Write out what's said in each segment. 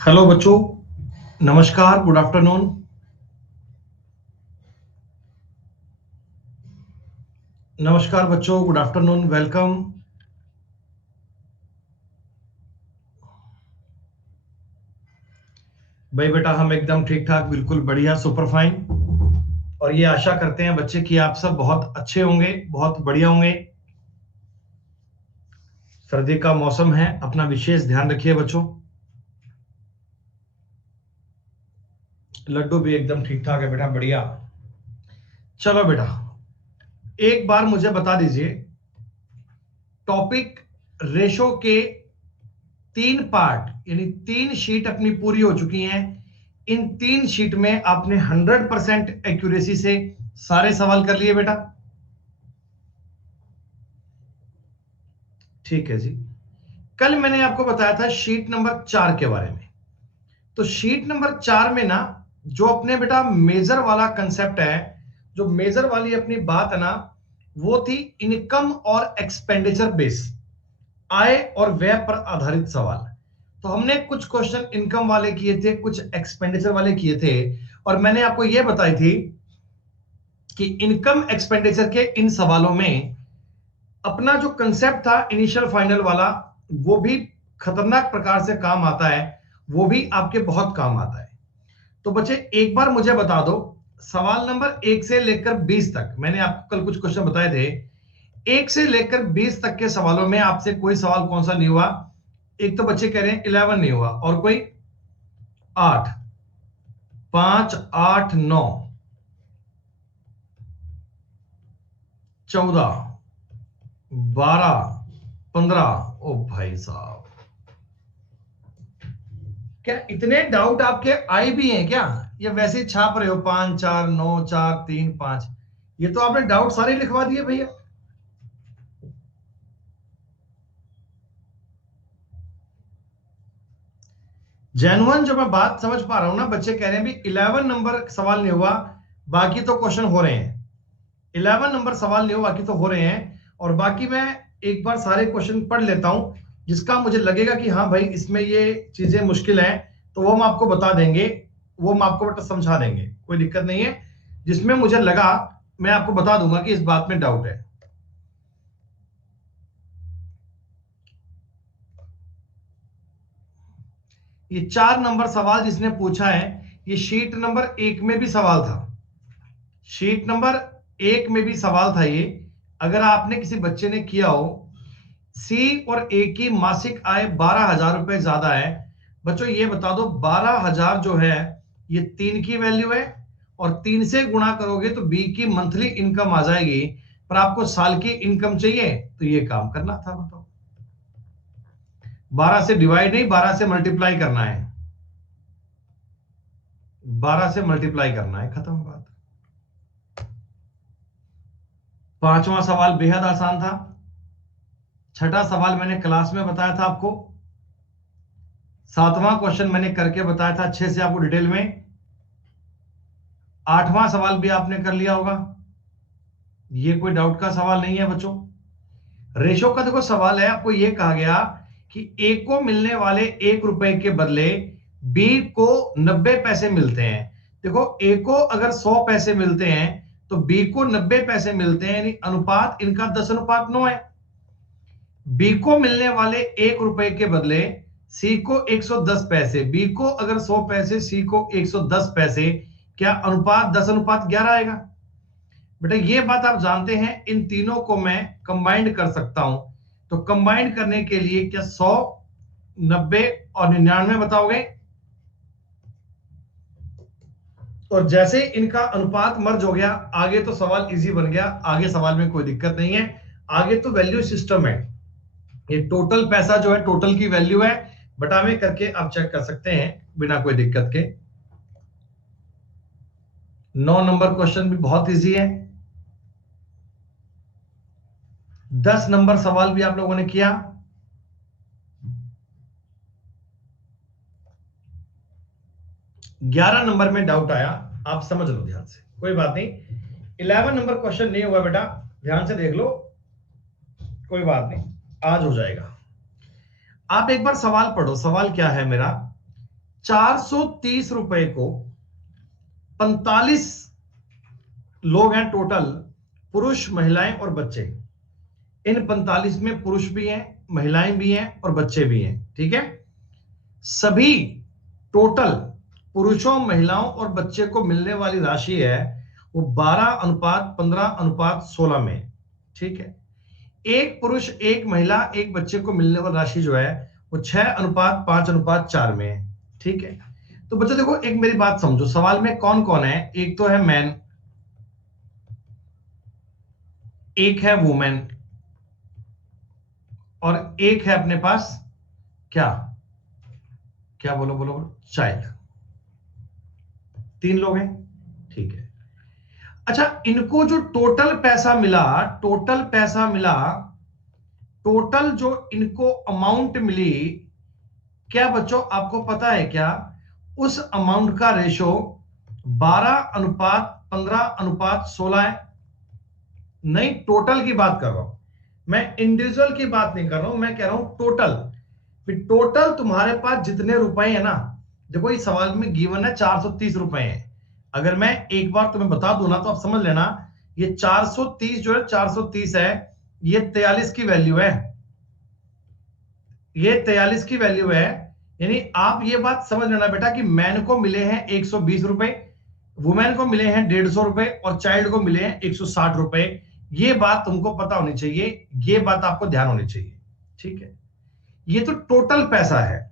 Hello बच्चों, नमस्कार, good afternoon. नमस्कार बच्चों, गुड आफ्टरनून, वेलकम। भाई बेटा, हम एकदम ठीक ठाक, बिल्कुल बढ़िया, सुपर फाइन। और ये आशा करते हैं बच्चे कि आप सब बहुत अच्छे होंगे, बहुत बढ़िया होंगे। सर्दी का मौसम है, अपना विशेष ध्यान रखिए बच्चों। लड्डू भी एकदम ठीक ठाक है बेटा, बढ़िया। चलो बेटा, एक बार मुझे बता दीजिए, टॉपिक रेशो के 3 पार्ट यानी 3 शीट अपनी पूरी हो चुकी हैं। इन 3 शीट में आपने 100% एक्यूरेसी से सारे सवाल कर लिए बेटा। ठीक है जी। कल मैंने आपको बताया था शीट नंबर 4 के बारे में। तो शीट नंबर 4 में ना, जो अपने बेटा मेजर वाला कंसेप्ट है, जो मेजर वाली अपनी बात है ना, वो थी इनकम और एक्सपेंडिचर बेस, आय और व्यय पर आधारित सवाल। तो हमने कुछ क्वेश्चन इनकम वाले किए थे, कुछ एक्सपेंडिचर वाले किए थे। और मैंने आपको यह बताई थी कि इनकम एक्सपेंडिचर के इन सवालों में अपना जो कंसेप्ट था इनिशियल फाइनल वाला, वो भी खतरनाक प्रकार से काम आता है, वो भी आपके बहुत काम आता है। तो बच्चे एक बार मुझे बता दो, सवाल नंबर 1 से लेकर 20 तक मैंने आपको कल कुछ क्वेश्चन बताए थे। 1 से लेकर 20 तक के सवालों में आपसे कोई सवाल कौन सा नहीं हुआ? एक तो बच्चे कह रहे हैं 11 नहीं हुआ, और कोई 8, 5, 8, 9, 14, 12, 15। ओ भाई साहब, क्या इतने डाउट आपके आए भी हैं क्या? या वैसे ही छाप रहे हो? 5, 4, 9, 4, 3, 5। ये तो आपने डाउट सारे लिखवा दिए भैया। जेन्युइन जो मैं बात समझ पा रहा हूं ना, बच्चे कह रहे हैं भी 11 नंबर सवाल नहीं हुआ, बाकी तो क्वेश्चन हो रहे हैं। 11 नंबर सवाल नहीं हुआ, बाकी तो हो रहे हैं। और बाकी मैं एक बार सारे क्वेश्चन पढ़ लेता हूं, जिसका मुझे लगेगा कि हाँ भाई इसमें ये चीजें मुश्किल हैं, तो वो हम आपको बता देंगे, वो हम आपको बेटा समझा देंगे, कोई दिक्कत नहीं है। जिसमें मुझे लगा मैं आपको बता दूंगा कि इस बात में डाउट है। ये 4 नंबर सवाल जिसने पूछा है, ये शीट नंबर 1 में भी सवाल था। शीट नंबर 1 में भी सवाल था ये। अगर आपने किसी बच्चे ने किया हो, सी और ए की मासिक आय 12,000 रुपए ज्यादा है। बच्चों ये बता दो, 12,000 जो है ये 3 की वैल्यू है, और 3 से गुणा करोगे तो बी की मंथली इनकम आ जाएगी। पर आपको साल की इनकम चाहिए, तो ये काम करना था। बताओ, 12 से डिवाइड नहीं, 12 से मल्टीप्लाई करना है। 12 से मल्टीप्लाई करना है, खत्म बात। 5वां सवाल बेहद आसान था। 6ठा सवाल मैंने क्लास में बताया था आपको। 7वां क्वेश्चन मैंने करके बताया था अच्छे से आपको डिटेल में। 8वां सवाल भी आपने कर लिया होगा, ये कोई डाउट का सवाल नहीं है बच्चों। रेशो का देखो सवाल है, आपको ये कहा गया कि ए को मिलने वाले 1 रुपए के बदले बी को 90 पैसे मिलते हैं। देखो, ए को अगर 100 पैसे मिलते हैं तो बी को 90 पैसे मिलते हैं, यानी अनुपात इनका 10:9 है। बी को मिलने वाले 1 रुपए के बदले सी को 110 पैसे, बी को अगर 100 पैसे, सी को 110 पैसे, क्या अनुपात 10:11 आएगा? बेटा ये बात आप जानते हैं, इन तीनों को मैं कंबाइंड कर सकता हूं। तो कंबाइंड करने के लिए क्या 100, 90 और 99 बताओगे? और जैसे इनका अनुपात मर्ज हो गया, आगे तो सवाल इजी बन गया, आगे सवाल में कोई दिक्कत नहीं है। आगे तो वैल्यू सिस्टम है, ये टोटल पैसा जो है, टोटल की वैल्यू है, बटावे करके आप चेक कर सकते हैं बिना कोई दिक्कत के। 9 नंबर क्वेश्चन भी बहुत इजी है। 10 नंबर सवाल भी आप लोगों ने किया। 11 नंबर में डाउट आया, आप समझ लो ध्यान से, कोई बात नहीं। 11 नंबर क्वेश्चन नहीं हुआ बेटा, ध्यान से देख लो, कोई बात नहीं, आज हो जाएगा। आप एक बार सवाल पढ़ो, सवाल क्या है मेरा? 430 रुपए को 45 लोग हैं टोटल, पुरुष महिलाएं और बच्चे। इन 45 में पुरुष भी हैं, महिलाएं भी हैं और बच्चे भी हैं, ठीक है। सभी टोटल पुरुषों, महिलाओं और बच्चे को मिलने वाली राशि है वो 12:15:16 में, ठीक है। एक पुरुष, एक महिला, एक बच्चे को मिलने वाली राशि जो है वो 6:5:4 में है, ठीक है। तो बच्चों देखो, एक मेरी बात समझो, सवाल में कौन कौन है? एक तो है मैन, एक है वुमेन, और एक है अपने पास क्या क्या बोलो बोलो बोलो, चाइल्ड। 3 लोग हैं, ठीक है। अच्छा, इनको जो टोटल पैसा मिला, टोटल पैसा मिला, टोटल जो इनको अमाउंट मिली, क्या बच्चों आपको पता है क्या उस अमाउंट का रेशो 12:15:16 है? नहीं, टोटल की बात कर रहा हूं मैं, इंडिविजुअल की बात नहीं कर रहा हूं, मैं कह रहा हूं टोटल। टोटल तुम्हारे पास जितने रुपए हैं ना, देखो इस सवाल में गिवन है 430 रुपए हैं। अगर मैं एक बार तुम्हें बता दूं ना तो आप समझ लेना, ये 430 जो है 430 है, ये 43 की वैल्यू है, ये 43 की वैल्यू है। यानी आप ये बात समझ लेना बेटा कि मैन को मिले हैं 120 रुपए, वुमेन को मिले हैं 150 रुपए, और चाइल्ड को मिले हैं 160 रुपए। ये बात तुमको पता होनी चाहिए, ये बात आपको ध्यान होनी चाहिए, ठीक है। ये तो टोटल पैसा है।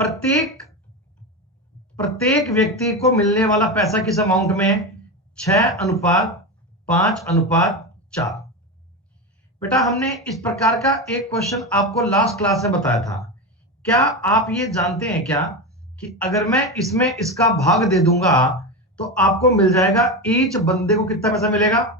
प्रत्येक प्रत्येक व्यक्ति को मिलने वाला पैसा किस अमाउंट में है? 6:5:4। बेटा हमने इस प्रकार का एक क्वेश्चन आपको लास्ट क्लास में बताया था। क्या आप ये जानते हैं क्या कि अगर मैं इसमें इसका भाग दे दूंगा तो आपको मिल जाएगा, ईच बंदे को कितना पैसा मिलेगा?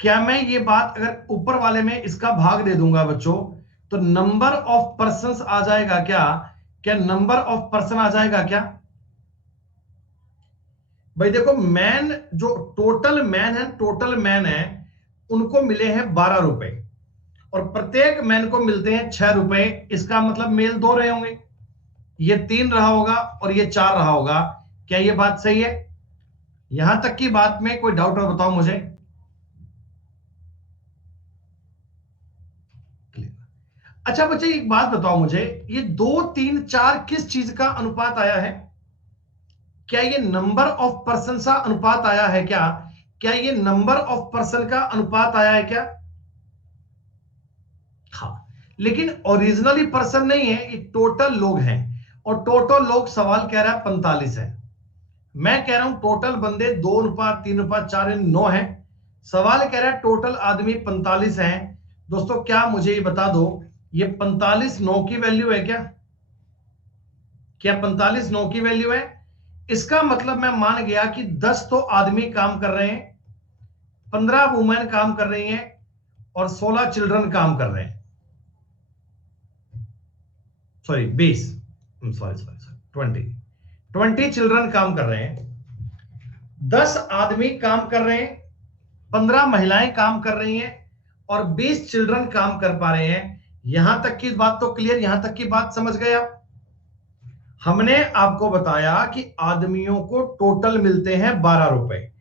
क्या मैं ये बात अगर ऊपर वाले में इसका भाग दे दूंगा बच्चों, तो नंबर ऑफ पर्संस आ जाएगा क्या? क्या नंबर ऑफ पर्सन आ जाएगा क्या? भाई देखो, मैन जो टोटल मैन है, टोटल मैन है, उनको मिले हैं 12 रुपए, और प्रत्येक मैन को मिलते हैं 6 रुपए। इसका मतलब मेल 2 रहे होंगे, ये 3 रहा होगा और ये 4 रहा होगा। क्या ये बात सही है? यहां तक की बात में कोई डाउट है बताओ मुझे। अच्छा बच्चे एक बात बताओ मुझे, ये 2 3 4 किस चीज का अनुपात आया है? क्या ये नंबर ऑफ पर्सन का अनुपात आया है क्या? क्या ये नंबर ऑफ पर्सन का अनुपात आया है क्या? हाँ, लेकिन ओरिजिनली पर्सन नहीं है, ये टोटल लोग हैं, और टोटल लोग सवाल कह रहा है 45 है। मैं कह रहा हूं टोटल बंदे 2:3:4 9 है। सवाल कह रहा है टोटल आदमी 45 हैं। दोस्तों क्या मुझे ये बता दो, ये 45 9 की वैल्यू है क्या? क्या 45 9 की वैल्यू है? इसका मतलब मैं मान गया कि 10 तो आदमी काम कर रहे हैं, 15 वुमेन काम कर रही हैं, और 16 चिल्ड्रन काम कर रहे हैं। Sorry 20, sorry sorry sorry 20 children काम कर रहे हैं, 10 आदमी काम कर रहे हैं, 15 महिलाएं काम कर रही हैं, और 20 चिल्ड्रन काम कर पा रहे हैं। यहां तक की बात तो क्लियर? यहां तक की बात समझ गए आप? हमने आपको बताया कि आदमियों को टोटल मिलते हैं 12 रुपए,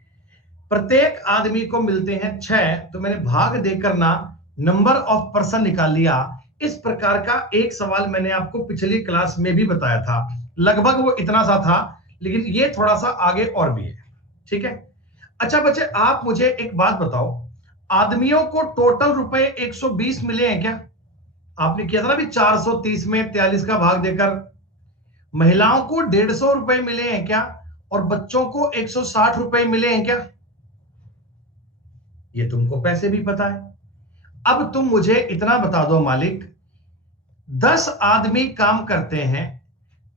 प्रत्येक आदमी को मिलते हैं 6, तो मैंने भाग देकर ना नंबर ऑफ पर्सन निकाल लिया। इस प्रकार का एक सवाल मैंने आपको पिछली क्लास में भी बताया था, लगभग वो इतना सा था, लेकिन ये थोड़ा सा आगे और भी है, ठीक है। अच्छा बच्चे आप मुझे एक बात बताओ, आदमियों को टोटल रुपए 120 मिले हैं क्या? आपने किया था ना भी 430 में 43 का भाग देकर। महिलाओं को 150 रुपए मिले हैं क्या? और बच्चों को 160 रुपए मिले हैं क्या? ये तुमको पैसे भी पता है। अब तुम मुझे इतना बता दो मालिक, 10 आदमी काम करते हैं,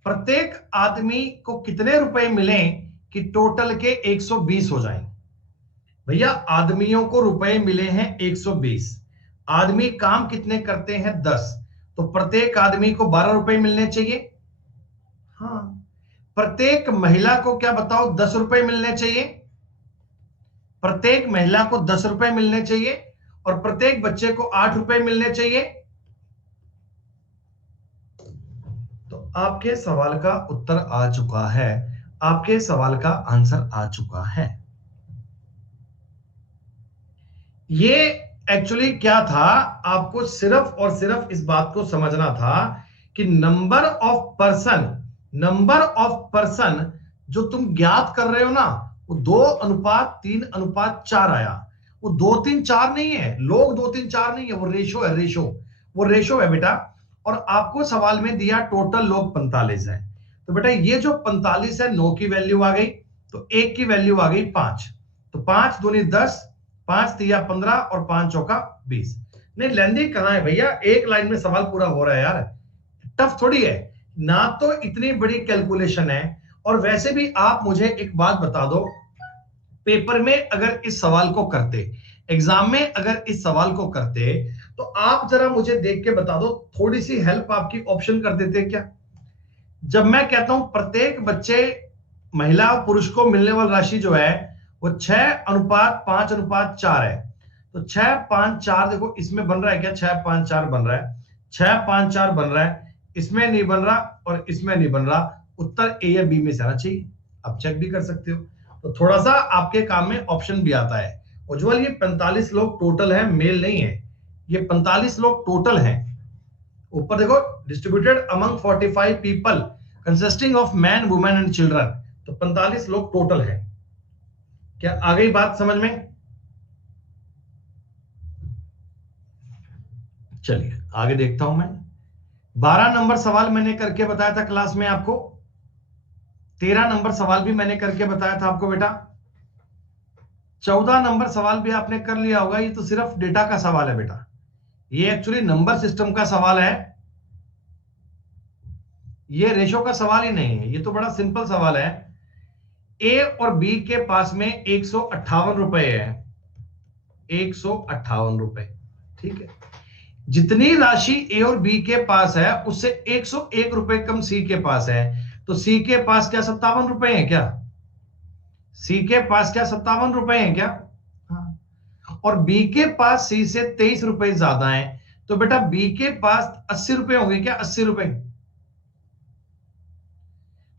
प्रत्येक आदमी को कितने रुपए मिले कि टोटल के 120 हो जाएं? भैया आदमियों को रुपए मिले हैं 120, आदमी काम कितने करते हैं 10, तो प्रत्येक आदमी को 12 रुपए मिलने चाहिए। हाँ, प्रत्येक महिला को क्या बताओ 10 रुपए मिलने चाहिए, प्रत्येक महिला को 10 रुपए मिलने चाहिए, और प्रत्येक बच्चे को 8 रुपए मिलने चाहिए। आपके सवाल का उत्तर आ चुका है, आपके सवाल का आंसर आ चुका है। ये एक्चुअली क्या था, आपको सिर्फ और सिर्फ इस बात को समझना था कि नंबर ऑफ पर्सन जो तुम ज्ञात कर रहे हो ना, वो 2:3:4 आया। वो 2-3-4 नहीं है, लोग 2-3-4 नहीं है, वो रेशो है, रेशो। वो रेशो है बेटा। और आपको सवाल में दिया टोटल लोग 45 है। तो बेटा ये जो 45 है, 9 की वैल्यू आ गई, तो 1 की वैल्यू आ गई 5। तो 5 दूनी 10, 5 तिया 15 और 5 चौका 20। नहीं, लेंदी कहां है भैया, एक लाइन में सवाल पूरा हो रहा है यार। टफ थोड़ी है ना, तो इतनी बड़ी कैलकुलेशन है। और वैसे भी आप मुझे एक बात बता दो, पेपर में अगर इस सवाल को करते, एग्जाम में अगर इस सवाल को करते, तो आप जरा मुझे देख के बता दो, थोड़ी सी हेल्प आपकी ऑप्शन कर देते क्या? जब मैं कहता हूं प्रत्येक बच्चे, महिला और पुरुष को मिलने वाली राशि जो है वो 6:5:4 है। तो 6:5:4 देखो इसमें बन रहा है क्या? 6:5:4 बन रहा है, 6:5:4 बन रहा है, इसमें नहीं बन रहा और इसमें नहीं बन रहा। उत्तर ए या बी में से आना चाहिए। आप चेक भी कर सकते हो, तो थोड़ा सा आपके काम में ऑप्शन भी आता है। उज्जवल ये 45 लोग टोटल है, मेल नहीं है, ये 45 लोग टोटल हैं। ऊपर देखो, distributed among 45 people consisting of man, women and children. तो 45 लोग टोटल है। क्या आ गई बात समझ में? चलिए आगे देखता हूं मैं। 12 नंबर सवाल मैंने करके बताया था क्लास में आपको, 13 नंबर सवाल भी मैंने करके बताया था आपको बेटा, 14 नंबर सवाल भी आपने कर लिया होगा। ये तो सिर्फ डेटा का सवाल है बेटा, ये एक्चुअली नंबर सिस्टम का सवाल है, ये रेशो का सवाल ही नहीं है। ये तो बड़ा सिंपल सवाल है। ए और बी के पास में 158 रुपए है, 158 रुपए, ठीक है। जितनी राशि ए और बी के पास है उससे 101 रुपए कम सी के पास है। तो सी के पास क्या 57 रुपए है क्या? सी के पास क्या 57 रुपए है क्या? हाँ। और बी के पास सी से 23 रुपए ज्यादा है। तो बेटा बी के पास 80 रुपए होंगे क्या? 80 रुपए।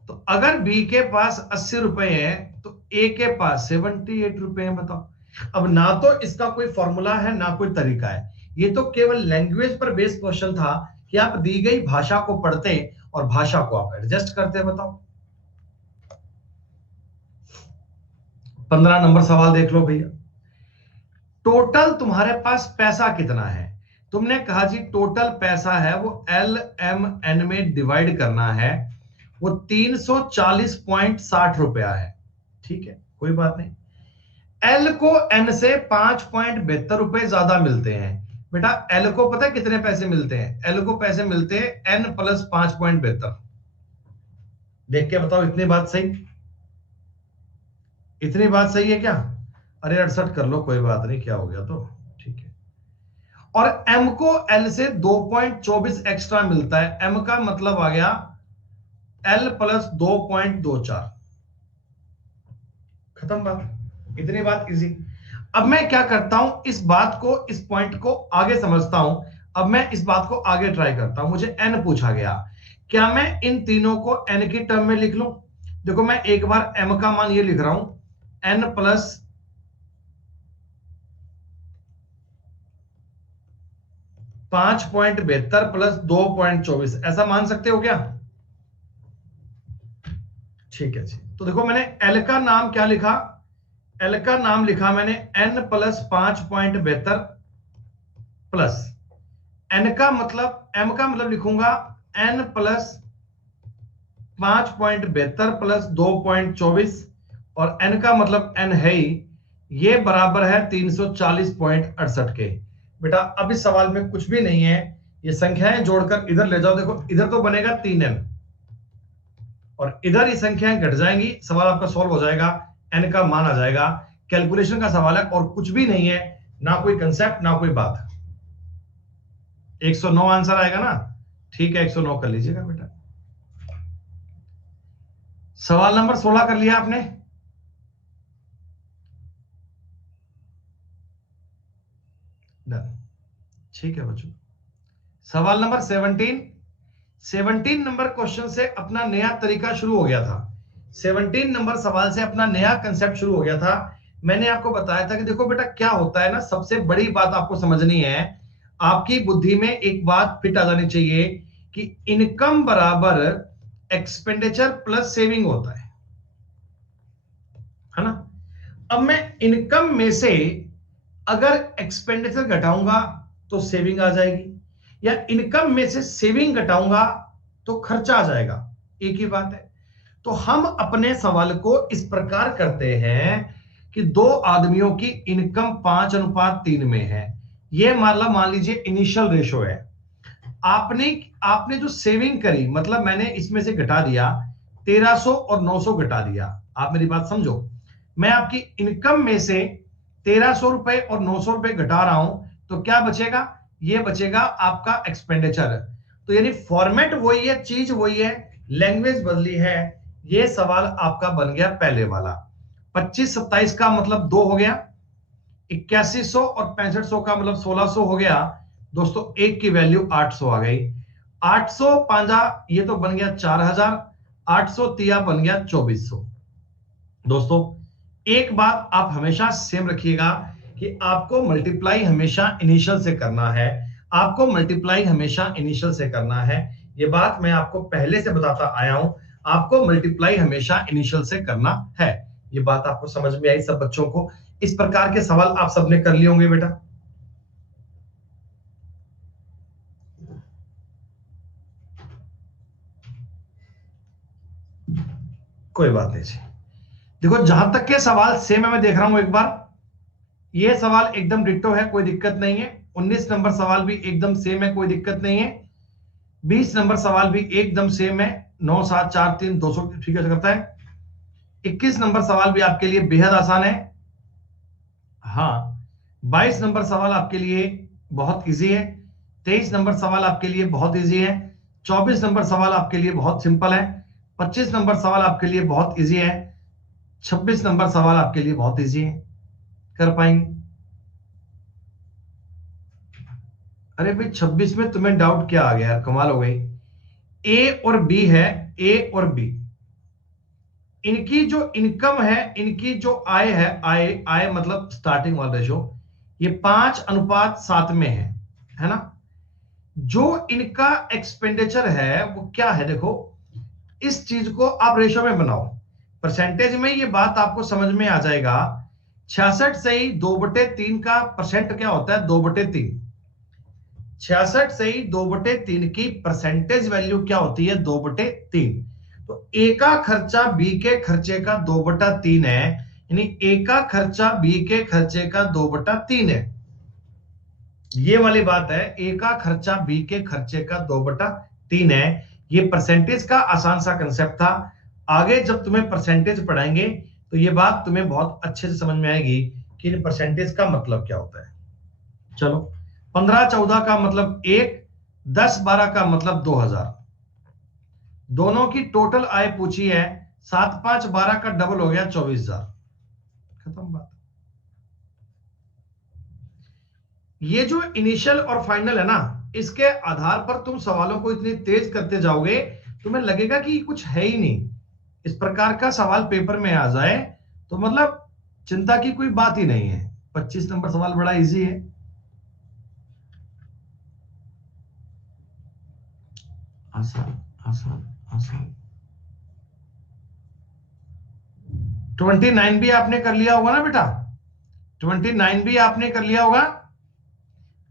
तो अगर बी के पास 80 रुपए है तो ए के पास 78 रुपए है। बताओ, अब ना तो इसका कोई फॉर्मूला है ना कोई तरीका है, ये तो केवल लैंग्वेज पर बेस्ड क्वेश्चन था कि आप दी गई भाषा को पढ़ते और भाषा को आप एडजस्ट करते। बताओ, 15 नंबर सवाल देख लो भैया। टोटल तुम्हारे पास पैसा कितना है? तुमने कहा जी टोटल पैसा है वो LMN में डिवाइड करना है, वो 340.60 रुपया है। ठीक है, कोई बात नहीं। एल को एन से 5.72 रुपए ज्यादा मिलते हैं। बेटा एल को पता है कितने पैसे मिलते हैं? एल को पैसे मिलते हैं एन प्लस 5.72। देख के बताओ, इतनी बात सही? इतनी बात सही है क्या? अरे 68 कर लो, कोई बात नहीं, क्या हो गया तो, ठीक है। और एम को एल से 2.24 एक्स्ट्रा मिलता है, एम का मतलब आ गया एल प्लस 2.24। खत्म बात, इतनी बात इजी। अब मैं क्या करता हूं, इस बात को, इस पॉइंट को आगे समझता हूं। अब मैं इस बात को आगे ट्राई करता हूं। मुझे एन पूछा गया, क्या मैं इन तीनों को एन की टर्म में लिख लूं? देखो मैं एक बार एम का मान ये लिख रहा हूं, एन प्लस 5.72 प्लस 2.24, ऐसा मान सकते हो क्या? ठीक है जी। तो देखो मैंने एल का नाम क्या लिखा, एल का नाम लिखा मैंने एन प्लस 5.72 प्लस एन का मतलब, एम का मतलब लिखूंगा एन प्लस 5.72 प्लस 2.24, और एन का मतलब एन है ही, ये बराबर है 340.68 के। बेटा अब इस सवाल में कुछ भी नहीं है, ये संख्याएं जोड़कर इधर ले जाओ। देखो इधर तो बनेगा 3n और इधर ये संख्याएं घट जाएंगी, सवाल आपका सॉल्व हो जाएगा, एन का मान आ जाएगा। कैलकुलेशन का सवाल है और कुछ भी नहीं है, ना कोई कंसेप्ट ना कोई बात। 109 आंसर आएगा ना? ठीक है, 109 कर लीजिएगा बेटा। सवाल नंबर 16 कर लिया आपने? डन, ठीक है बच्चों। सवाल नंबर 17, 17 नंबर क्वेश्चन से अपना नया तरीका शुरू हो गया था। 17 नंबर सवाल से अपना नया कंसेप्ट शुरू हो गया था। मैंने आपको बताया था कि देखो बेटा क्या होता है ना, सबसे बड़ी बात आपको समझनी है, आपकी बुद्धि में एक बात फिट आ जानी चाहिए कि इनकम बराबर एक्सपेंडिचर प्लस सेविंग होता है ना। अब मैं इनकम में से अगर एक्सपेंडिचर घटाऊंगा तो सेविंग आ जाएगी, या इनकम में से सेविंग घटाऊंगा तो खर्चा आ जाएगा, एक ही बात है। तो हम अपने सवाल को इस प्रकार करते हैं कि दो आदमियों की इनकम 5:3 में है। यह मान लीजिए इनिशियल रेशो है। आपने आपने जो सेविंग करी, मतलब मैंने इसमें से घटा दिया 1300 और 900 घटा दिया। आप मेरी बात समझो, मैं आपकी इनकम में से 1300 रुपए और 900 रुपए घटा रहा हूं, तो क्या बचेगा? ये बचेगा आपका एक्सपेंडिचर। तो यानी फॉर्मेट वही है, चीज वही है, लैंग्वेज बदली है। ये सवाल आपका बन गया पहले वाला। 25-27 का मतलब 2 हो गया, 8100 और 6500 का मतलब 1600 हो गया। दोस्तों एक की वैल्यू 800 आ गई। 800 पांजा ये तो बन गया 4000, 800 तिया बन गया 2400। दोस्तों एक बात आप हमेशा सेम रखिएगा कि आपको मल्टीप्लाई हमेशा इनिशियल से करना है। आपको मल्टीप्लाई हमेशा इनिशियल से करना है। ये बात मैं आपको पहले से बताता आया हूं, आपको मल्टीप्लाई हमेशा इनिशियल से करना है। ये बात आपको समझ में आई सब बच्चों को? इस प्रकार के सवाल आप सबने कर लिए होंगे बेटा। कोई बात नहीं जी। देखो जहां तक के सवाल सेम है, मैं देख रहा हूं एक बार, ये सवाल एकदम डिट्टो है, कोई दिक्कत नहीं है। 19 नंबर सवाल भी एकदम सेम है, कोई दिक्कत नहीं है। 20 नंबर सवाल भी एकदम सेम है, 9 7 4 3 200 ठीक है करता है। 21 नंबर सवाल भी आपके लिए बेहद आसान है। हाँ, 22 नंबर सवाल आपके लिए बहुत इजी है। 23 नंबर सवाल आपके लिए बहुत इजी है। 24 नंबर सवाल आपके लिए बहुत सिंपल है। 25 नंबर सवाल आपके लिए बहुत इजी है। 26 नंबर सवाल आपके लिए बहुत इजी है, कर पाएंगे। अरे भाई 26 में तुम्हें डाउट क्या आ गया यार, कमाल हो गई। ए और बी है, ए और बी, इनकी जो इनकम है, इनकी जो आय है, आय आय मतलब स्टार्टिंग वाला रेशो, ये 5:7 में है ना। जो इनका एक्सपेंडिचर है वो क्या है, देखो इस चीज को आप रेशो में बनाओ, परसेंटेज में ये बात आपको समझ में आ जाएगा। 66 से ही 2/3 का परसेंट क्या होता है, 2/3। 66 से ही 2/3 की परसेंटेज वैल्यू क्या होती है, 2/3। तो ए का खर्चा बी के खर्चे का 2/3 है, यानी ए का खर्चा बी के खर्चे का 2/3 है। ये वाली बात है, ए का खर्चा बी के खर्चे का 2/3 है। ये परसेंटेज का आसान सा कंसेप्ट था। आगे जब तुम्हें परसेंटेज पढ़ाएंगे तो ये बात तुम्हें बहुत अच्छे से समझ में आएगी कि परसेंटेज का मतलब क्या होता है। चलो, 15-14 का मतलब 1, 10-12 का मतलब 2000। दोनों की टोटल आय पूछी है, 7-5-12 का डबल हो गया 24,000। खत्म बात। ये जो इनिशियल और फाइनल है ना, इसके आधार पर तुम सवालों को इतनी तेज करते जाओगे, तुम्हें लगेगा कि कुछ है ही नहीं। इस प्रकार का सवाल पेपर में आ जाए तो मतलब चिंता की कोई बात ही नहीं है। 25 नंबर सवाल बड़ा इजी है। आसान आसान आसान। 29 भी आपने कर लिया होगा ना बेटा, 29 भी आपने कर लिया होगा।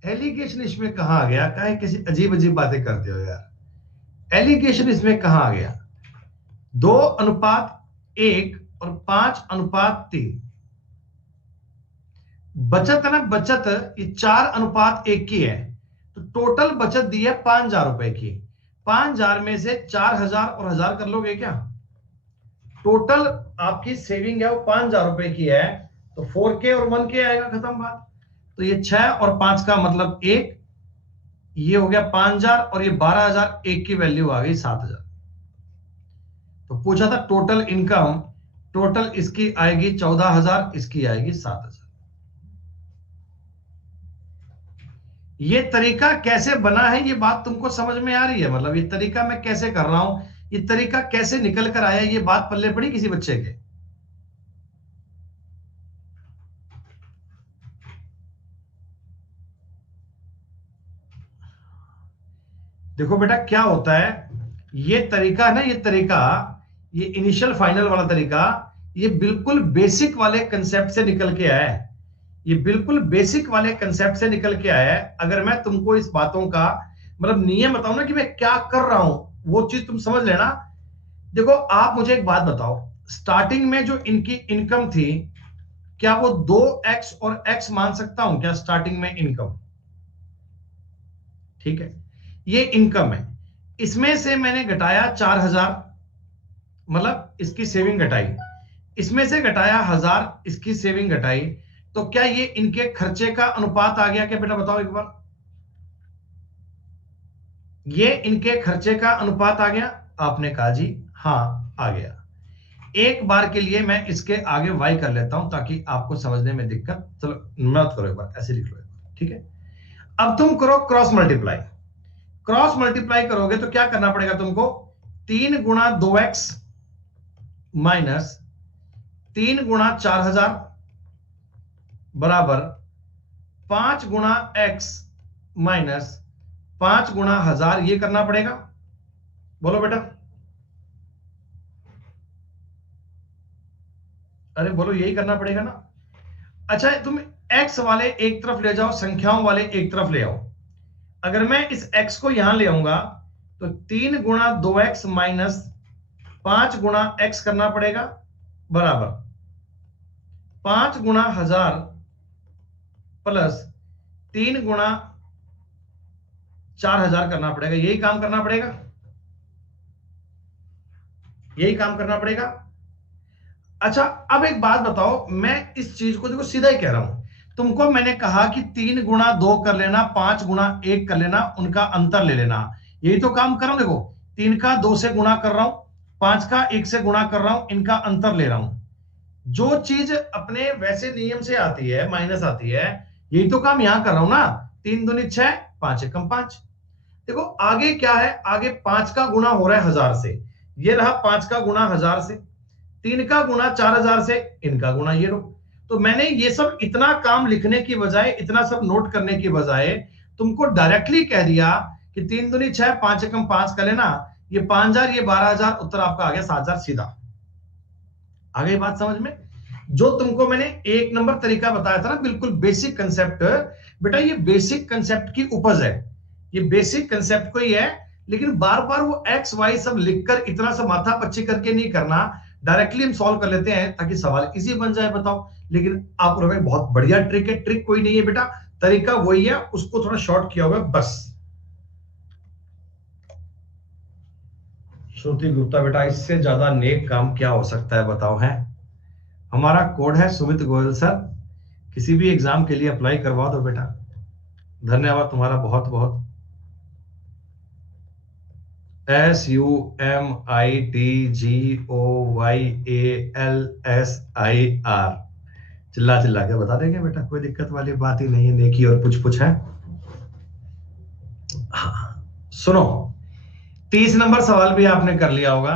एलिगेशन इसमें कहां आ गया, काहे किसी अजीब अजीब बातें करते हो यार। एलिगेशन इसमें कहां आ गया? 2:1 और 5:3। बचत है ना, बचत ये 4:1 की है। तो टोटल बचत दी है 5,000 रुपए की। 5,000 में से 4,000 और 1,000 कर लोगे क्या? टोटल आपकी सेविंग है वो 5,000 रुपए की है, तो 4K और 1K आएगा, खत्म बात। तो ये 6 और 5 का मतलब 1, ये हो गया 5,000 और ये 12,000, एक की वैल्यू आ गई 7,000। तो पूछा था टोटल इनकम, टोटल इसकी आएगी 14,000, इसकी आएगी 7,000। ये तरीका कैसे बना है, ये बात तुमको समझ में आ रही है? मतलब ये तरीका मैं कैसे कर रहा हूं, ये तरीका कैसे निकल कर आया, ये बात पल्ले पड़ी किसी बच्चे के? देखो बेटा क्या होता है, ये तरीका है ना, ये तरीका, ये इनिशियल फाइनल वाला तरीका, ये बिल्कुल बेसिक वाले कंसेप्ट से निकल के आया है। ये बिल्कुल बेसिक वाले कंसेप्ट से निकल के आया है। अगर मैं तुमको इस बातों का मतलब नियम बताऊं ना कि मैं क्या कर रहा हूं, वो चीज तुम समझ लेना। देखो आप मुझे एक बात बताओ, स्टार्टिंग में जो इनकी इनकम थी, क्या वो 2x और x मान सकता हूं क्या स्टार्टिंग में इनकम? ठीक है, ये इनकम है, इसमें से मैंने घटाया 4000, मतलब इसकी सेविंग घटाई, इसमें से घटाया 1000, इसकी सेविंग घटाई, तो क्या ये इनके खर्चे का अनुपात आ गया क्या बेटा? बताओ एक बार, ये इनके खर्चे का अनुपात आ गया? आपने कहा जी हाँ आ गया। एक बार के लिए मैं इसके आगे y कर लेता हूं ताकि आपको समझने में दिक्कत, चलो मत करो, एक बार ऐसे लिख लो एक बार, ठीक है। अब तुम करो क्रॉस मल्टीप्लाई, क्रॉस मल्टीप्लाई करोगे तो क्या करना पड़ेगा तुमको? 3 गुणा 2x माइनस 3 गुणा 4000 बराबर 5 गुणा x माइनस 5 गुणा 1000, ये करना पड़ेगा। बोलो बेटा, अरे बोलो, यही करना पड़ेगा ना। अच्छा तुम x वाले एक तरफ ले जाओ, संख्याओं वाले एक तरफ ले आओ। अगर मैं इस x को यहां ले आऊंगा तो 3 गुणा 2x माइनस 5 गुणा x करना पड़ेगा, बराबर 5 गुणा 1000 प्लस 3 गुणा 4000 करना पड़ेगा। यही काम करना पड़ेगा, यही काम करना पड़ेगा। अच्छा अब एक बात बताओ, मैं इस चीज को देखो सीधा ही कह रहा हूं तुमको, मैंने कहा कि 3 गुणा 2 कर लेना, 5 गुणा 1 कर लेना, उनका अंतर ले लेना, यही तो काम कर रहा हूं। देखो 3 का 2 से गुणा कर रहा हूं, 5 का 1 से गुणा कर रहा हूं, इनका अंतर ले रहा हूं। जो चीज अपने वैसे नियम से आती है, माइनस आती है, यही तो काम यहां कर रहा हूं ना। 3 दूनी 6, 5 एकम 5। देखो आगे क्या है, आगे 5 का गुणा हो रहा है 1000 से, ये रहा 5 का गुणा 1000 से, 3 का गुणा 4000 से, इनका गुणा ये रो। तो मैंने ये सब इतना काम लिखने की बजाय, इतना सब नोट करने की बजाय तुमको डायरेक्टली कह दिया कि 3 दूनी 6, 5 एकम 5 कर लेना, ये 5000, ये 12000, उत्तर आपका आ गया 7000 सीधा। आ गई बात समझ में? जो तुमको मैंने एक नंबर तरीका बताया था ना, बिल्कुल बेसिक कंसेप्ट, बेटा ये बेसिक कंसेप्ट की उपज है, ये बेसिक कंसेप्ट को ही है। लेकिन बार बार वो एक्स वाई सब लिखकर इतना सा माथा पच्ची करके नहीं करना, डायरेक्टली हम सॉल्व कर लेते हैं ताकि सवाल इजी बन जाए। बताओ, लेकिन आप लोगों में बहुत बढ़िया ट्रिक है, ट्रिक कोई नहीं है बेटा, तरीका वही है, उसको थोड़ा शॉर्ट किया हुआ है बस। श्रुति गुप्ता, बेटा इससे ज्यादा नेक काम क्या हो सकता है बताओ? है हमारा कोड है सुमित गोयल सर, किसी भी एग्जाम के लिए अप्लाई करवा दो बेटा। धन्यवाद तुम्हारा बहुत बहुत। SUMITGOYALSIR, चिल्ला चिल्ला के बता देंगे बेटा, कोई दिक्कत वाली बात ही नहीं है, नेकी और पुछ है। हाँ, सुनो 30 नंबर सवाल भी आपने कर लिया होगा,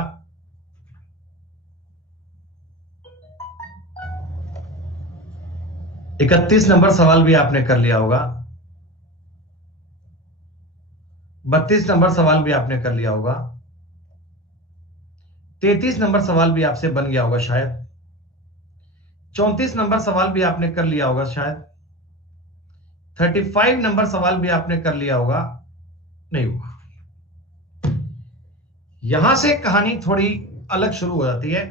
31 नंबर सवाल भी आपने कर लिया होगा, 32 नंबर सवाल भी आपने कर लिया होगा, 33 नंबर सवाल भी आपसे बन गया होगा शायद, 34 नंबर सवाल भी आपने कर लिया होगा शायद, 35 नंबर सवाल भी आपने कर लिया होगा, नहीं हुआ। यहां से कहानी थोड़ी अलग शुरू हो जाती है।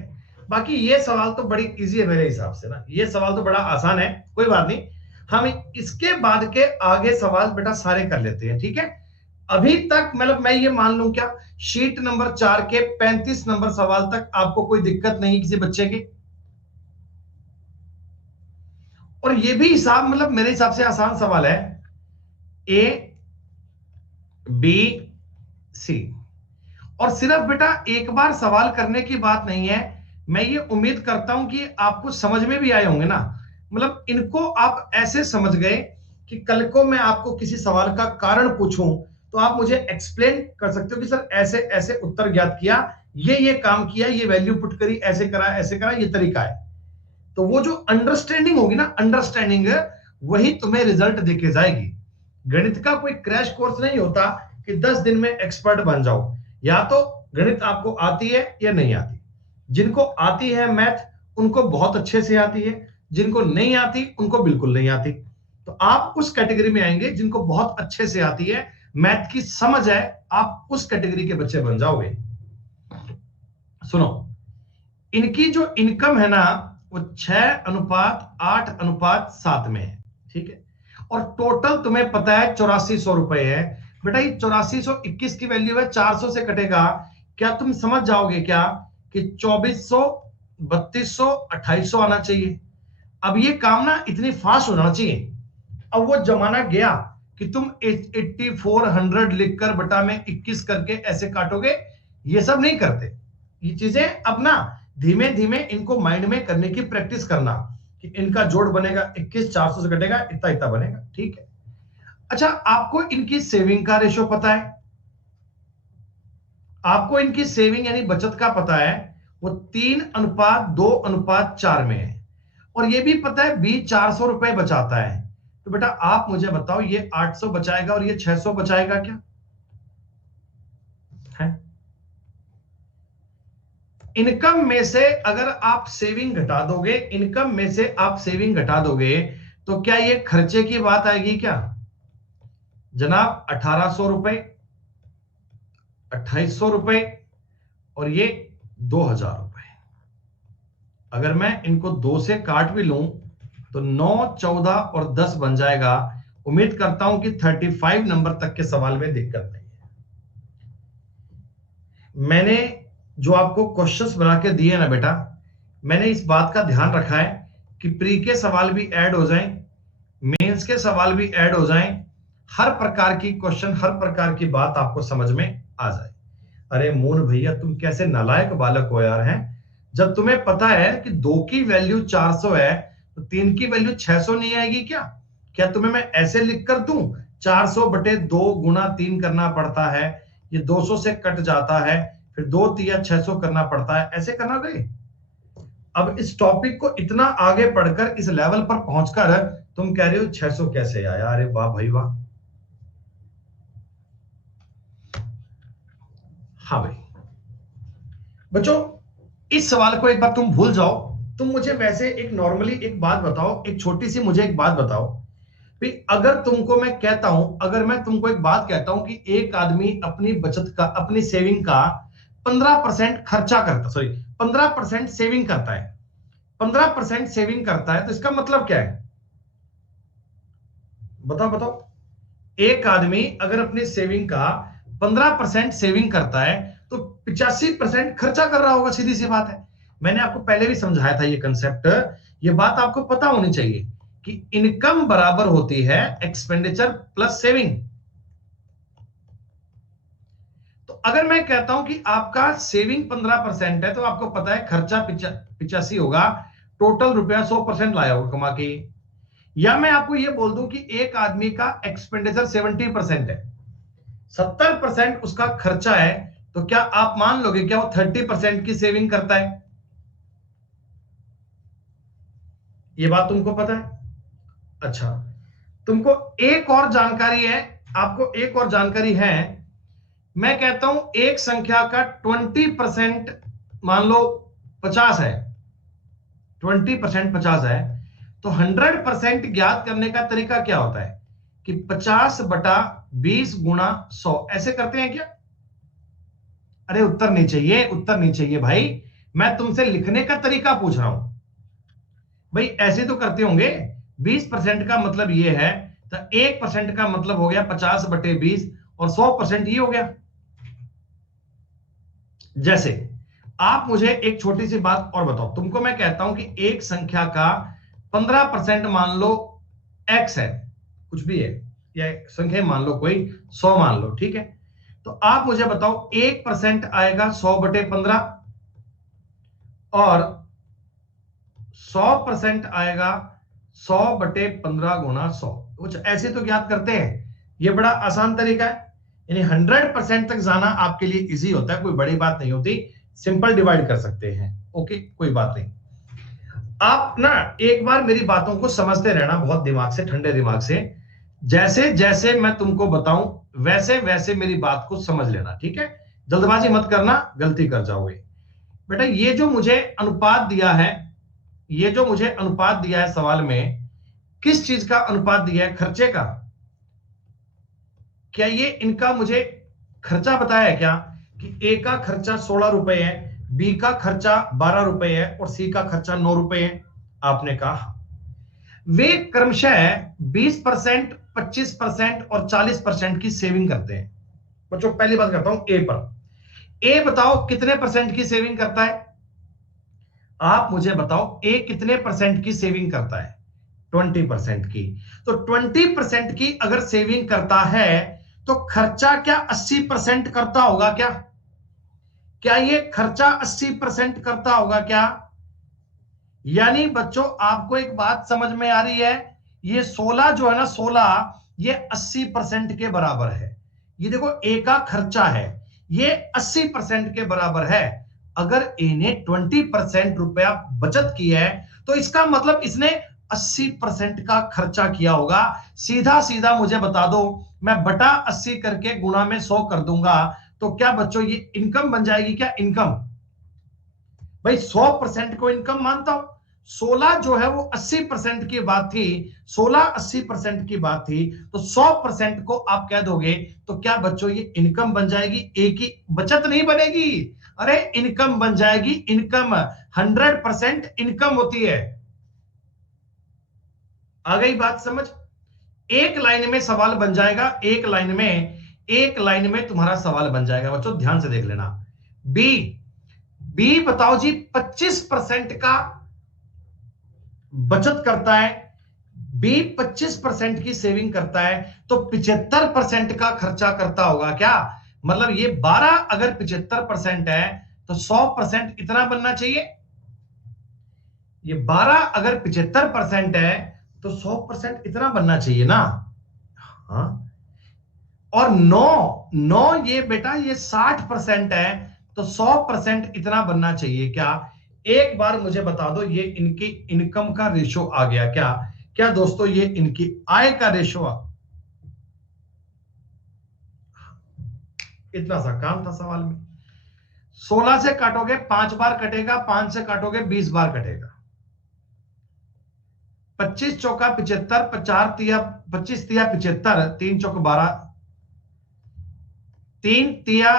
बाकी ये सवाल तो बड़ी इजी है मेरे हिसाब से ना, ये सवाल तो बड़ा आसान है, कोई बात नहीं, हम इसके बाद के आगे सवाल बेटा सारे कर लेते हैं, ठीक है। अभी तक मतलब मैं ये मान लूं क्या, शीट नंबर 4 के 35 नंबर सवाल तक आपको कोई दिक्कत नहीं किसी बच्चे की? और ये भी हिसाब मतलब मेरे हिसाब से आसान सवाल है, A B C, और सिर्फ बेटा एक बार सवाल करने की बात नहीं है, मैं ये उम्मीद करता हूं कि आपको समझ में भी आए होंगे ना। मतलब इनको आप ऐसे समझ गए कि कल को मैं आपको किसी सवाल का कारण पूछूं तो आप मुझे एक्सप्लेन कर सकते हो कि सर ऐसे ऐसे उत्तर ज्ञात किया, ये काम किया, ये वैल्यू पुट करी, ऐसे करा, ये तरीका है। तो वो जो अंडरस्टैंडिंग होगी ना, अंडरस्टैंडिंग, वही तुम्हें रिजल्ट देके जाएगी। गणित का कोई क्रैश कोर्स नहीं होता कि 10 दिन में एक्सपर्ट बन जाओ। या तो गणित आपको आती है या नहीं आती। जिनको आती है मैथ, उनको बहुत अच्छे से आती है, जिनको नहीं आती उनको बिल्कुल नहीं आती। तो आप उस कैटेगरी में आएंगे जिनको बहुत अच्छे से आती है, मैथ की समझ है, आप उस कैटेगरी के बच्चे बन जाओगे। सुनो, इनकी जो इनकम है ना वो 6:8:7 में है, ठीक है। और टोटल तुम्हें पता है 8400 रुपए है। बेटा ये 8421 की वैल्यू है, 400 से कटेगा, क्या तुम समझ जाओगे क्या कि 2400, 3200, 2800 आना चाहिए। अब ये काम ना इतनी फास्ट होना चाहिए। अब वो जमाना गया कि तुम 8400 लिखकर बटा में 21 करके ऐसे काटोगे, ये सब नहीं करते। ये चीजें अब ना धीमे धीमे इनको माइंड में करने की प्रैक्टिस करना कि इनका जोड़ बनेगा 21, 400 से कटेगा, इतना इतना बनेगा, ठीक है। अच्छा, आपको इनकी सेविंग का रेशो पता है? आपको इनकी सेविंग यानी बचत का पता है, वो 3:2:4 में है। और ये भी पता है 400 रुपए बचाता है। तो बेटा आप मुझे बताओ, ये 800 बचाएगा और ये 600 बचाएगा क्या है? इनकम में से अगर आप सेविंग घटा दोगे, इनकम में से आप सेविंग घटा दोगे, तो क्या ये खर्चे की बात आएगी क्या जनाब? 1800 रुपए, 2800 रुपए और ये 2000 रुपए। अगर मैं इनको 2 से काट भी लूं तो 9, 14 और 10 बन जाएगा। उम्मीद करता हूं कि 35 नंबर तक के सवाल में दिक्कत नहीं है। मैंने जो आपको क्वेश्चंस बना के दिए ना बेटा, मैंने इस बात का ध्यान रखा है कि प्री के सवाल भी ऐड हो जाएं, मेंस के सवाल भी ऐड हो जाएं, हर प्रकार की क्वेश्चन, हर प्रकार की बात आपको समझ में आ जाए। अरे मोहन भैया तुम कैसे नालायक बालक हो यार, हैं? जब तुम्हें पता है कि 2 की वैल्यू 400 है तो 3 की वैल्यू 600 नहीं आएगी क्या? क्या तुम्हें मैं ऐसे लिख कर दूं? 400 बटे 2 गुना 3 करना पड़ता है, ये 200 से कट जाता है, फिर 2 तिया 600 करना पड़ता है, ऐसे करना गई। अब इस टॉपिक को इतना आगे पढ़कर इस लेवल पर पहुंचकर तुम कह रहे हो 600 कैसे आया? अरे वाह भाई वाह। हाँ भाई बच्चों, इस सवाल को एक बार तुम भूल जाओ। तुम मुझे वैसे एक नॉर्मली एक बात बताओ, एक छोटी सी मुझे एक बात बताओ भाई, अगर तुमको मैं कहता हूं, अगर मैं तुमको एक बात कहता हूं कि एक आदमी अपनी बचत का, अपनी सेविंग का 15% खर्चा करता, सॉरी 15% सेविंग करता है, 15% सेविंग करता है, तो इसका मतलब क्या है? बताओ बताओ। एक आदमी अगर अपनी सेविंग का 15% सेविंग करता है तो 85% खर्चा कर रहा होगा, सीधी सी बात है। मैंने आपको पहले भी समझाया था ये कंसेप्ट। ये बात आपको पता होनी चाहिए कि इनकम बराबर होती है एक्सपेंडिचर प्लस सेविंग। तो अगर मैं कहता हूं कि आपका सेविंग 15% है तो आपको पता है खर्चा 85 होगा, टोटल रुपया 100% लाया होगा कमा के। या मैं आपको यह बोल दूं कि एक आदमी का एक्सपेंडिचर 70% है, 70% उसका खर्चा है, तो क्या आप मान लोगे क्या वो 30% की सेविंग करता है? ये बात तुमको पता है? अच्छा, तुमको एक और जानकारी है, आपको एक और जानकारी है। मैं कहता हूं एक संख्या का 20% मान लो 50 है, 20% 50 है, तो 100% ज्ञात करने का तरीका क्या होता है कि 50/20 गुणा 100, ऐसे करते हैं क्या? अरे उत्तर नहीं चाहिए, उत्तर नहीं चाहिए भाई, मैं तुमसे लिखने का तरीका पूछ रहा हूं। भाई ऐसे तो करते होंगे, 20% का मतलब ये है, तो 1% का मतलब हो गया 50/20 और 100% ये हो गया। जैसे आप मुझे एक छोटी सी बात और बताओ, तुमको मैं कहता हूं कि एक संख्या का 15% मान लो x है, कुछ भी है, या संख्या मान लो कोई 100 मान लो, ठीक है। तो आप मुझे बताओ 1% आएगा 100/15 और 100% आएगा 100/15 गुणा 100। कुछ ऐसे तो ज्ञात करते हैं। ये बड़ा आसान तरीका है, यानी 100% तक जाना आपके लिए इजी होता है, कोई बड़ी बात नहीं होती, सिंपल डिवाइड कर सकते हैं। ओके, कोई बात नहीं। आप ना एक बार मेरी बातों को समझते रहना बहुत दिमाग से, ठंडे दिमाग से। जैसे जैसे मैं तुमको बताऊं वैसे वैसे मेरी बात को समझ लेना, ठीक है? जल्दबाजी मत करना, गलती कर जाओगे। बेटा ये जो मुझे अनुपात दिया है, ये जो मुझे अनुपात दिया है सवाल में, किस चीज का अनुपात दिया है? खर्चे का। क्या ये इनका मुझे खर्चा बताया है क्या कि ए का खर्चा 16 रुपए है, बी का खर्चा 12 रुपए है और सी का खर्चा 9 रुपए है? आपने कहा वे क्रमशः 20%, 25% और 40% की सेविंग करते हैं। बच्चों पहली बात करता हूं ए पर। ए बताओ कितने परसेंट की सेविंग करता है? आप मुझे बताओ ए कितने परसेंट की सेविंग करता है? 20% की। तो 20% की अगर सेविंग करता है तो खर्चा क्या 80% करता होगा क्या? क्या ये खर्चा 80% करता होगा क्या? यानी बच्चों आपको एक बात समझ में आ रही है, ये 16 जो है ना, 16 ये 80% के बराबर है। ये देखो ए का खर्चा है, ये 80% के बराबर है। अगर ए ने 20% रुपया बचत की है तो इसका मतलब इसने 80% का खर्चा किया होगा। सीधा सीधा मुझे बता दो, मैं बटा 80 करके गुणा में 100 कर दूंगा, तो क्या बच्चों ये इनकम बन जाएगी क्या? इनकम भाई 100% को इनकम मानता हूं। 16 जो है वो 80% की बात थी, 16 80% की बात थी, तो 100% को आप कह दोगे तो क्या बच्चों ये इनकम बन जाएगी? एक ही बचत नहीं बनेगी, अरे इनकम बन जाएगी। इनकम 100% इनकम होती है। आ गई बात समझ? एक लाइन में सवाल बन जाएगा, एक लाइन में तुम्हारा सवाल बन जाएगा। बच्चों ध्यान से देख लेना। बी, बी बताओ जी 25% का बचत करता है, बी 25% की सेविंग करता है, तो 75% का खर्चा करता होगा क्या? मतलब ये 12 अगर 75% है तो 100% इतना बनना चाहिए। ये 12 अगर 75% है तो 100% इतना बनना चाहिए ना? हाँ। और 9 ये बेटा ये 60% है, तो 100% इतना बनना चाहिए क्या? एक बार मुझे बता दो, ये इनकी इनकम का रेशो आ गया क्या? क्या दोस्तों ये इनकी आय का रेशो इतना सा काम था सवाल में। 16 से काटोगे 5 बार कटेगा, 5 से काटोगे 20 बार कटेगा। 25 चौका 75, 4 तिया 25 तिया 75, 3 चौक 12, 3 तिया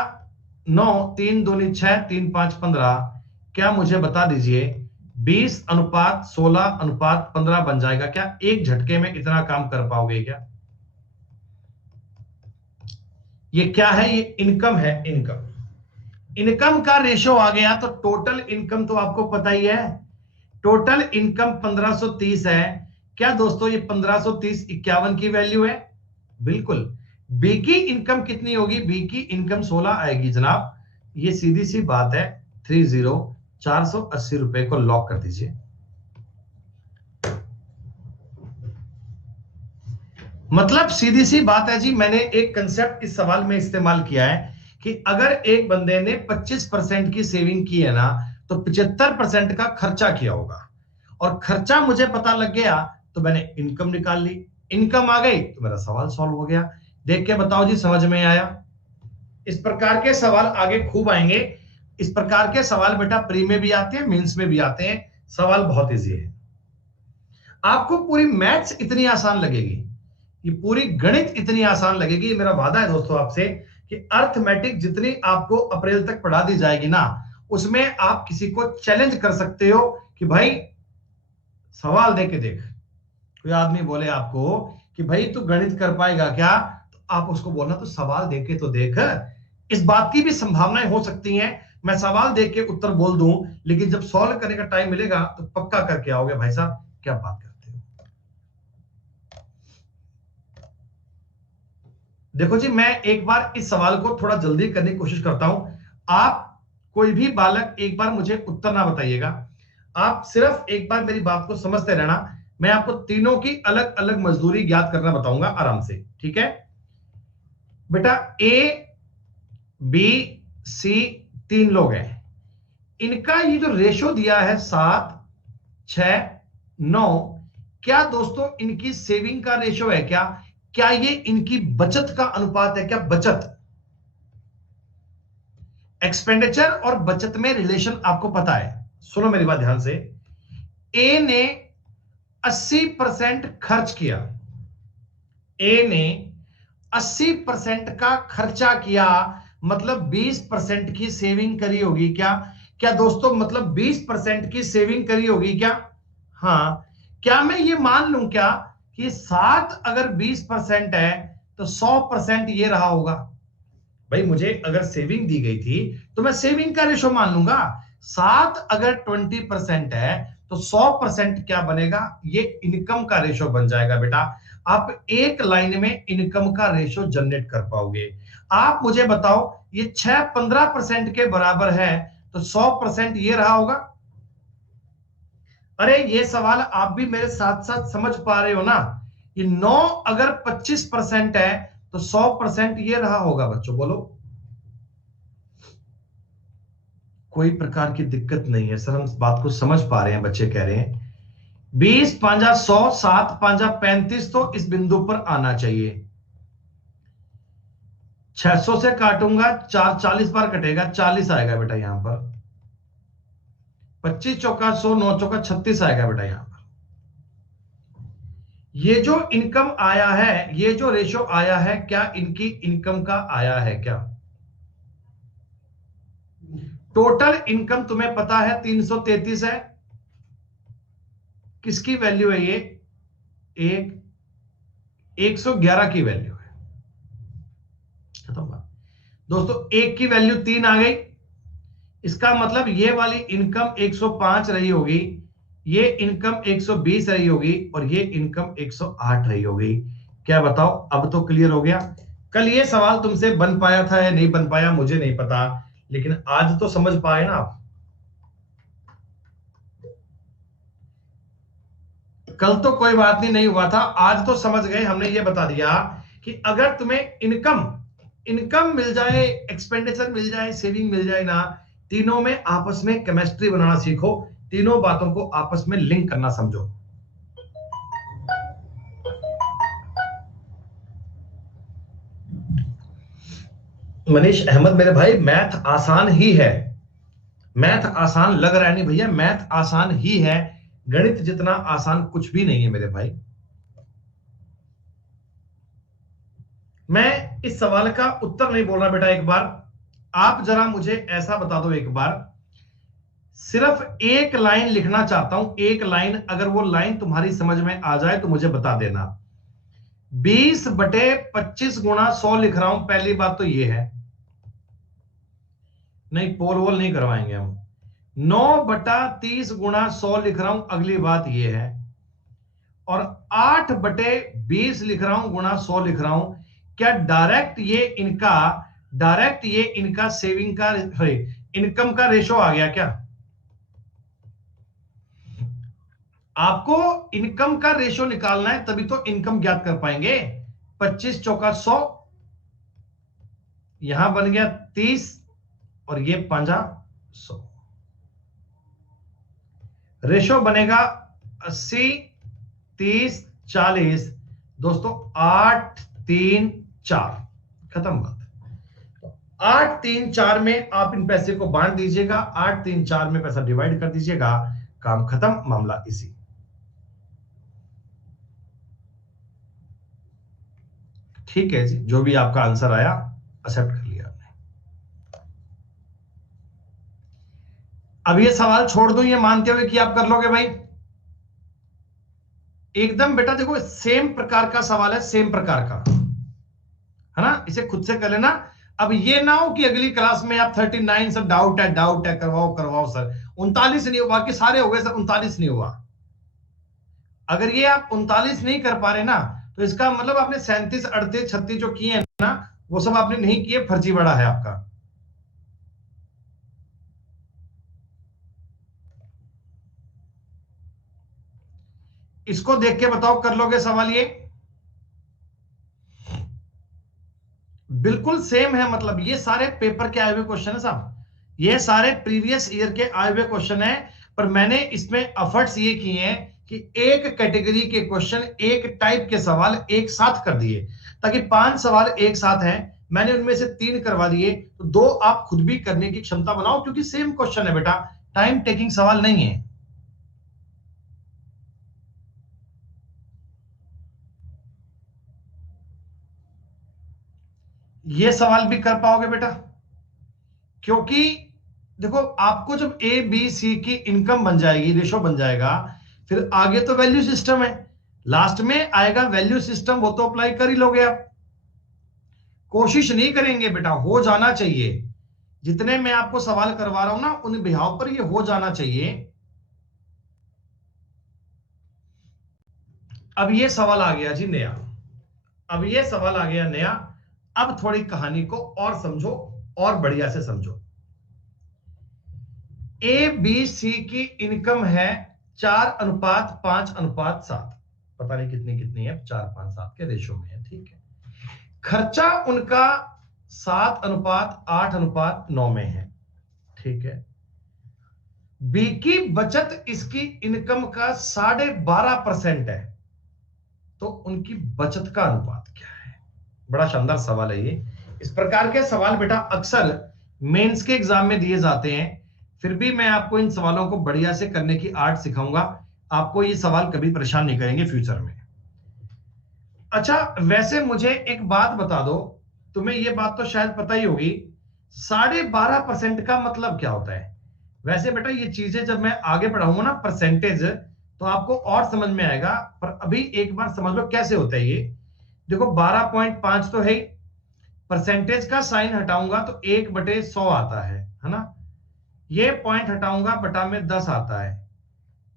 9, 3 दूनी 6, 3 5 15। क्या मुझे बता दीजिए 20:16:15 बन जाएगा क्या? एक झटके में इतना काम कर पाओगे क्या? ये क्या है? ये इनकम है, इनकम। इनकम का रेशो आ गया तो टोटल इनकम तो आपको पता ही है, टोटल इनकम 1530 है। क्या दोस्तों ये 1530 51 की वैल्यू है? बिल्कुल। बी की इनकम कितनी होगी? बी की इनकम 16 आएगी जनाब। ये सीधी सी बात है, 30 480 रुपए को लॉक कर दीजिए। मतलब सीधी सी बात है जी, मैंने एक कंसेप्ट इस सवाल में इस्तेमाल किया है कि अगर एक बंदे ने 25% की सेविंग की है ना, तो 75% का खर्चा किया होगा, और खर्चा मुझे पता लग गया तो मैंने इनकम निकाल ली। इनकम आ गई तो मेरा सवाल सॉल्व हो गया। देख के बताओ जी समझ में आया? इस प्रकार के सवाल आगे खूब आएंगे। इस प्रकार के सवाल बेटा प्री में भी आते हैं, मेंस में भी आते हैं। सवाल बहुत इजी है। आपको पूरी मैथ्स इतनी आसान लगेगी, ये पूरी गणित इतनी आसान लगेगी, मेरा वादा है दोस्तों आपसे कि अर्थमेटिक जितनी आपको अप्रैल तक पढ़ा दी जाएगी ना, उसमें आप किसी को चैलेंज कर सकते हो कि भाई सवाल दे के देख। कोई आदमी बोले आपको कि भाई तू गणित कर पाएगा क्या, तो आप उसको बोलना तो सवाल दे के तो देख। इस बात की भी संभावनाएं हो सकती हैं मैं सवाल दे के उत्तर बोल दूं, लेकिन जब सॉल्व करने का टाइम मिलेगा तो पक्का करके आओगे। भाई साहब क्या बात करते हो? देखो जी, मैं एक बार इस सवाल को थोड़ा जल्दी करने की कोशिश करता हूं। आप कोई भी बालक एक बार मुझे उत्तर ना बताइएगा, आप सिर्फ एक बार मेरी बात को समझते रहना। मैं आपको तीनों की अलग अलग मजदूरी ज्ञात करना बताऊंगा आराम से, ठीक है बेटा। ए बी सी तीन लोग हैं, इनका ये जो रेशो दिया है 7, 6, 9, क्या दोस्तों इनकी सेविंग का रेशो है क्या? क्या ये इनकी बचत का अनुपात है क्या? बचत, एक्सपेंडिचर और बचत में रिलेशन आपको पता है। सुनो मेरी बात ध्यान से, ए ने 80% खर्च किया, ए ने 80% का खर्चा किया, मतलब 20% की सेविंग करी होगी क्या? क्या दोस्तों मतलब 20% की सेविंग करी होगी क्या? हां। क्या मैं ये मान लूं क्या कि 7 अगर 20% है तो 100% ये रहा होगा? भाई मुझे अगर सेविंग दी गई थी तो मैं सेविंग का रेशो मान लूंगा। 7 अगर 20% है तो 100% क्या बनेगा? ये इनकम का रेशो बन जाएगा बेटा। आप एक लाइन में इनकम का रेशो जनरेट कर पाओगे। आप मुझे बताओ, ये 6 15% के बराबर है तो 100% ये रहा होगा? अरे ये सवाल आप भी मेरे साथ साथ समझ पा रहे हो ना? ये 9 अगर 25% है तो 100% ये रहा होगा बच्चों, बोलो। कोई प्रकार की दिक्कत नहीं है सर, हम इस बात को समझ पा रहे हैं, बच्चे कह रहे हैं 20 5 100, 7 5 35 तो इस बिंदु पर आना चाहिए। 600 से काटूंगा, 4 40 बार कटेगा, 40 आएगा बेटा यहां पर। 25 चौका 100, 9 चौका 36 आएगा बेटा यहां पर। ये जो इनकम आया है, ये जो रेशो आया है, क्या इनकी इनकम का आया है क्या? टोटल इनकम तुम्हें पता है 333 है। किसकी वैल्यू है ये? एक 111 की वैल्यू है। खत्म बात दोस्तों। एक की वैल्यू 3 आ गई, इसका मतलब ये वाली इनकम 105 रही होगी, ये इनकम 120 रही होगी और ये इनकम 108 रही होगी। क्या बताओ, अब तो क्लियर हो गया? कल ये सवाल तुमसे बन पाया था या नहीं बन पाया मुझे नहीं पता, लेकिन आज तो समझ पाए ना आप। कल तो कोई बात नहीं, नहीं हुआ था, आज तो समझ गए। हमने ये बता दिया कि अगर तुम्हें इनकम इनकम मिल जाए, एक्सपेंडिचर मिल जाए, सेविंग मिल जाए ना, तीनों में आपस में केमिस्ट्री बनाना सीखो, तीनों बातों को आपस में लिंक करना समझो। मनीष अहमद मेरे भाई, मैथ आसान ही है। मैथ आसान लग रहा है नहीं भैया, मैथ आसान ही है। गणित जितना आसान कुछ भी नहीं है मेरे भाई। मैं इस सवाल का उत्तर नहीं बोल रहा बेटा, एक बार आप जरा मुझे ऐसा बता दो, एक बार सिर्फ एक लाइन लिखना चाहता हूं, एक लाइन, अगर वो लाइन तुम्हारी समझ में आ जाए तो मुझे बता देना। 20/25 गुणा 100 लिख रहा हूं, पहली बात तो ये है। नहीं, पोल वोल नहीं करवाएंगे हम। 9/30 गुणा 100 लिख रहा हूं, अगली बात ये है। और 8/20 लिख रहा हूं, गुणा 100 लिख रहा हूं। क्या डायरेक्ट ये इनका सेविंग का, इनकम का रेशो आ गया क्या? आपको इनकम का रेशो निकालना है, तभी तो इनकम ज्ञात कर पाएंगे। 25 चौका 100, यहां बन गया 30 और ये 5 100, रेशो बनेगा 80 30 40। दोस्तों 8 3 4, खत्म बात। 8 3 4 में आप इन पैसे को बांट दीजिएगा, 8 3 4 में पैसा डिवाइड कर दीजिएगा, काम खत्म, मामला इसी। ठीक है जी, जो भी आपका आंसर आया एक्सेप्ट कर लिया आपने। अब ये सवाल छोड़ दो, ये मानते हुए कि आप कर लोगे भाई एकदम। बेटा देखो, सेम प्रकार का सवाल है, सेम प्रकार का है ना, इसे खुद से कर लेना। अब ये ना हो कि अगली क्लास में आप 39 सर डाउट है करवाओ करवाओ सर, 39 नहीं हुआ, बाकी सारे हो गए सर, 39 नहीं हुआ। अगर ये आप 39 नहीं कर पा रहे ना, तो इसका मतलब आपने 37 38 36 जो किए हैं ना, वो सब आपने नहीं किए, फर्जी बड़ा है आपका। इसको देख के बताओ, कर लोगे सवाल ये? बिल्कुल सेम है, मतलब ये सारे पेपर के आए हुए क्वेश्चन है साहब, ये सारे प्रीवियस ईयर के आए हुए क्वेश्चन है, पर मैंने इसमें एफर्ट्स ये किए हैं कि एक कैटेगरी के क्वेश्चन, एक टाइप के सवाल एक साथ कर दिए, ताकि 5 सवाल एक साथ हैं, मैंने उनमें से 3 करवा दिए, तो 2 आप खुद भी करने की क्षमता बनाओ, क्योंकि सेम क्वेश्चन है बेटा, टाइम टेकिंग सवाल नहीं है। ये सवाल भी कर पाओगे बेटा, क्योंकि देखो आपको जब ए बी सी की इनकम बन जाएगी, रेशो बन जाएगा, फिर आगे तो वैल्यू सिस्टम है, लास्ट में आएगा वैल्यू सिस्टम, वो तो अप्लाई कर ही लोगे आप। कोशिश नहीं करेंगे बेटा, हो जाना चाहिए, जितने मैं आपको सवाल करवा रहा हूं ना, उन बिहाव पर ये हो जाना चाहिए। अब ये सवाल आ गया जी नया, अब ये सवाल आ गया नया, अब थोड़ी कहानी को और समझो, और बढ़िया से समझो। ए बी सी की इनकम है 4:5:7, पता नहीं कितनी कितनी है, 4:5:7 के रेशो में है, ठीक है। खर्चा उनका 7:8:9 में है, ठीक है। बी की बचत इसकी इनकम का 12.5% है, तो उनकी बचत का अनुपात क्या है? बड़ा शानदार सवाल है ये। इस प्रकार के सवाल बेटा अक्सर मेंस के एग्जाम में दिए जाते हैं, फिर भी मैं आपको इन सवालों को बढ़िया से करने की आर्ट सिखाऊंगा, आपको ये सवाल कभी परेशान नहीं करेंगे फ्यूचर में। अच्छा, वैसे मुझे एक बात बता दो, तुम्हें ये बात तो शायद पता ही होगी, 12.5% का मतलब क्या होता है? वैसे बेटा ये चीजें जब मैं आगे पढ़ाऊंगा ना परसेंटेज, तो आपको और समझ में आएगा, पर अभी एक बार समझ लो कैसे होता है ये। देखो 12.5 तो है ही, परसेंटेज का साइन हटाऊंगा तो 1/100 आता है ना। ये पॉइंट हटाऊंगा, बटा में 10 आता है।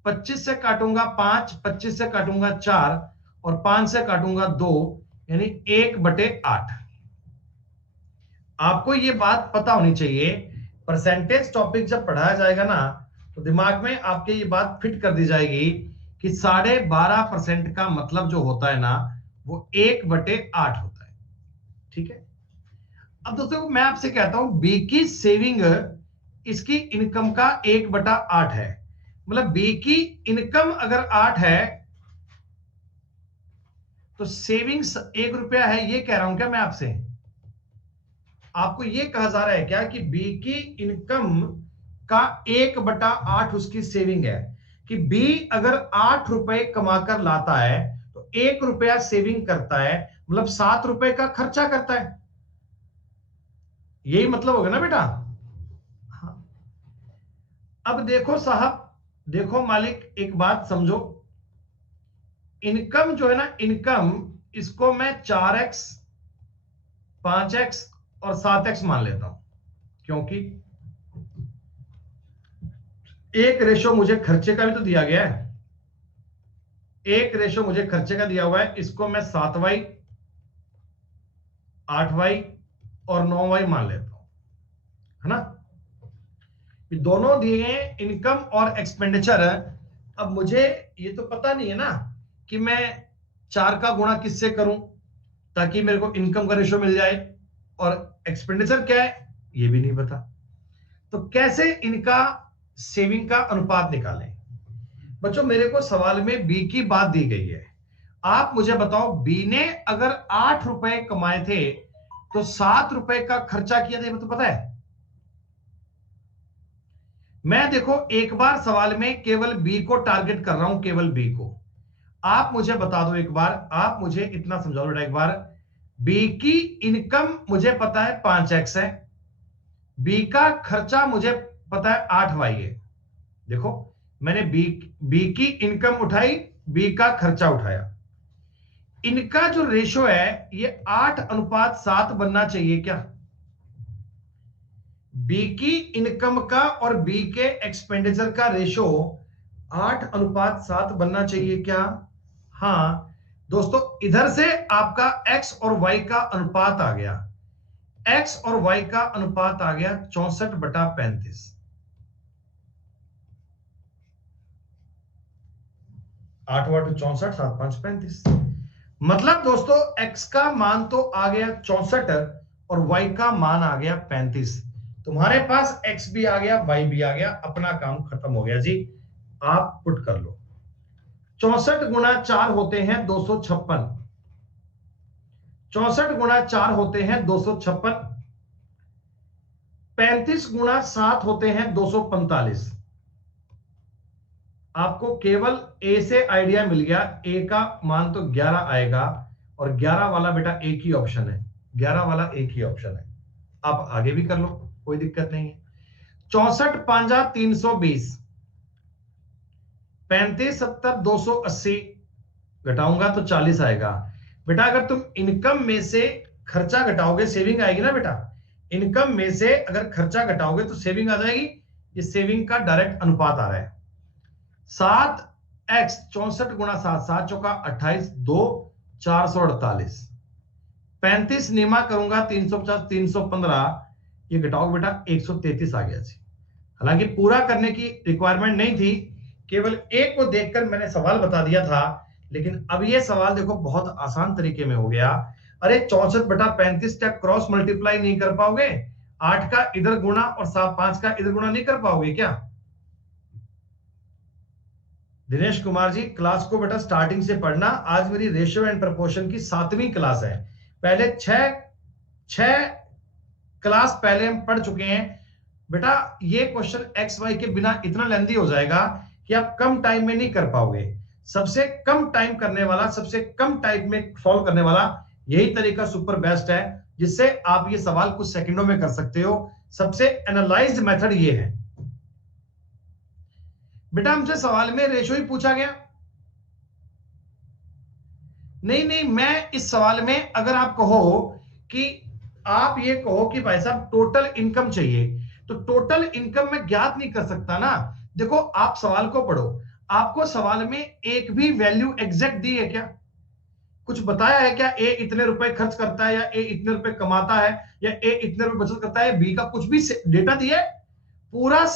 25 से काटूंगा 5, 25 से काटूंगा 4, और 5 से काटूंगा 2, यानी 1/8। आपको ये बात पता होनी चाहिए, परसेंटेज टॉपिक जब पढ़ाया जाएगा ना, तो दिमाग में आपके ये बात फिट कर दी जाएगी कि 12.5% का मतलब जो होता है ना, वो 1/8 होता है, ठीक है। अब दोस्तों मैं आपसे कहता हूं, बी की सेविंग इसकी इनकम का 1/8 है, मतलब बी की इनकम अगर 8 है, तो सेविंग्स 1 रुपया है, ये कह रहा हूं क्या मैं आपसे? आपको ये कहा जा रहा है क्या कि बी की इनकम का 1/8 उसकी सेविंग है, कि बी अगर 8 रुपए कमाकर लाता है, तो 1 रुपया सेविंग करता है, मतलब 7 रुपए का खर्चा करता है, यही मतलब होगा ना बेटा? हाँ। अब देखो साहब, देखो मालिक, एक बात समझो, इनकम जो है ना, इनकम, इसको मैं 4x, 5x और 7x मान लेता हूं, क्योंकि एक रेशो मुझे खर्चे का भी तो दिया गया है, एक रेशो मुझे खर्चे का दिया हुआ है, इसको मैं 7y, 8y और 9y मान लेता हूं, है ना। ये दोनों दिए हैं इनकम और एक्सपेंडिचर है। अब मुझे ये तो पता नहीं है ना कि मैं 4 का गुणा किससे करूं ताकि मेरे को इनकम का रेशो मिल जाए, और एक्सपेंडिचर क्या है ये भी नहीं पता, तो कैसे इनका सेविंग का अनुपात निकालें? बच्चों मेरे को सवाल में बी की बात दी गई है, आप मुझे बताओ, बी ने अगर 8 रुपए कमाए थे, तो 7 रुपए का खर्चा किया था, तो पता है? मैं देखो एक बार सवाल में केवल बी को टारगेट कर रहा हूं, केवल बी को। आप मुझे बता दो एक बार, आप मुझे इतना समझाओ बेटा एक बार, बी की इनकम मुझे पता है 5x है, बी का खर्चा मुझे पता है 8y है। देखो मैंने बी की इनकम उठाई, बी का खर्चा उठाया, इनका जो रेशो है ये 8:7 बनना चाहिए क्या? बी की इनकम का और बी के एक्सपेंडिचर का रेशो 8:7 बनना चाहिए क्या? हाँ दोस्तों, इधर से आपका एक्स और वाई का अनुपात आ गया, एक्स और वाई का अनुपात आ गया 64/35। 8 8 64, 7 5 35। मतलब दोस्तों x का मान तो आ गया 64 और y का मान आ गया 35। तुम्हारे पास x भी आ गया, y भी आ गया, अपना काम खत्म हो गया जी। आप पुट कर लो। 64 गुना 4 होते हैं 256। 64 गुना 4 होते हैं 256। 35 गुना 7 होते हैं 245। आपको केवल ए से आइडिया मिल गया, ए का मान तो 11 आएगा और 11 वाला बेटा एक ही ऑप्शन है, 11 वाला एक ही ऑप्शन है। आप आगे भी कर लो, कोई दिक्कत नहीं है। 64 पांजा 320, 35 70 280 घटाऊंगा तो 40 आएगा। बेटा अगर तुम इनकम में से खर्चा घटाओगे सेविंग आएगी ना बेटा। इनकम में से अगर खर्चा घटाओगे तो सेविंग आ जाएगी। ये सेविंग का डायरेक्ट अनुपात आ रहा है। 7x 64 गुना 7, 7 चौका 28, 2 448। 35 नीमा करूंगा 350 315, ये घटाओ बेटा 133 आ गया जी। हालांकि पूरा करने की रिक्वायरमेंट नहीं थी, केवल एक को देखकर मैंने सवाल बता दिया था। लेकिन अब ये सवाल देखो बहुत आसान तरीके में हो गया। अरे 64 बटा 35 क्या क्रॉस मल्टीप्लाई नहीं कर पाओगे? 8 का इधर गुणा और 5 का इधर गुणा नहीं कर पाओगे क्या? दिनेश कुमार जी, क्लास को बेटा स्टार्टिंग से पढ़ना। आज मेरी रेशियो एंड प्रपोर्शन की 7वीं क्लास है। पहले छह क्लास पहले हम पढ़ चुके हैं बेटा। ये क्वेश्चन एक्स वाई के बिना इतना लेंदी हो जाएगा कि आप कम टाइम में नहीं कर पाओगे। सबसे कम टाइम करने वाला, सबसे कम टाइम में सॉल्व करने वाला यही तरीका सुपर बेस्ट है, जिससे आप ये सवाल कुछ सेकंडों में कर सकते हो। सबसे एनालाइज्ड मेथड ये है बेटा। हमसे सवाल में रेशो ही पूछा गया। नहीं नहीं, मैं इस सवाल में अगर आप कहो कि आप ये कहो कि भाई साहब टोटल इनकम चाहिए, तो टोटल इनकम में ज्ञात नहीं कर सकता ना। देखो आप सवाल को पढ़ो, आपको सवाल में एक भी वैल्यू एग्जैक्ट दी है क्या? कुछ बताया है क्या? ए इतने रुपए खर्च करता है, या ए इतने रुपए कमाता है, या ए इतने रुपए बचत करता है? बी का कुछ भी डेटा दिया है? पूरा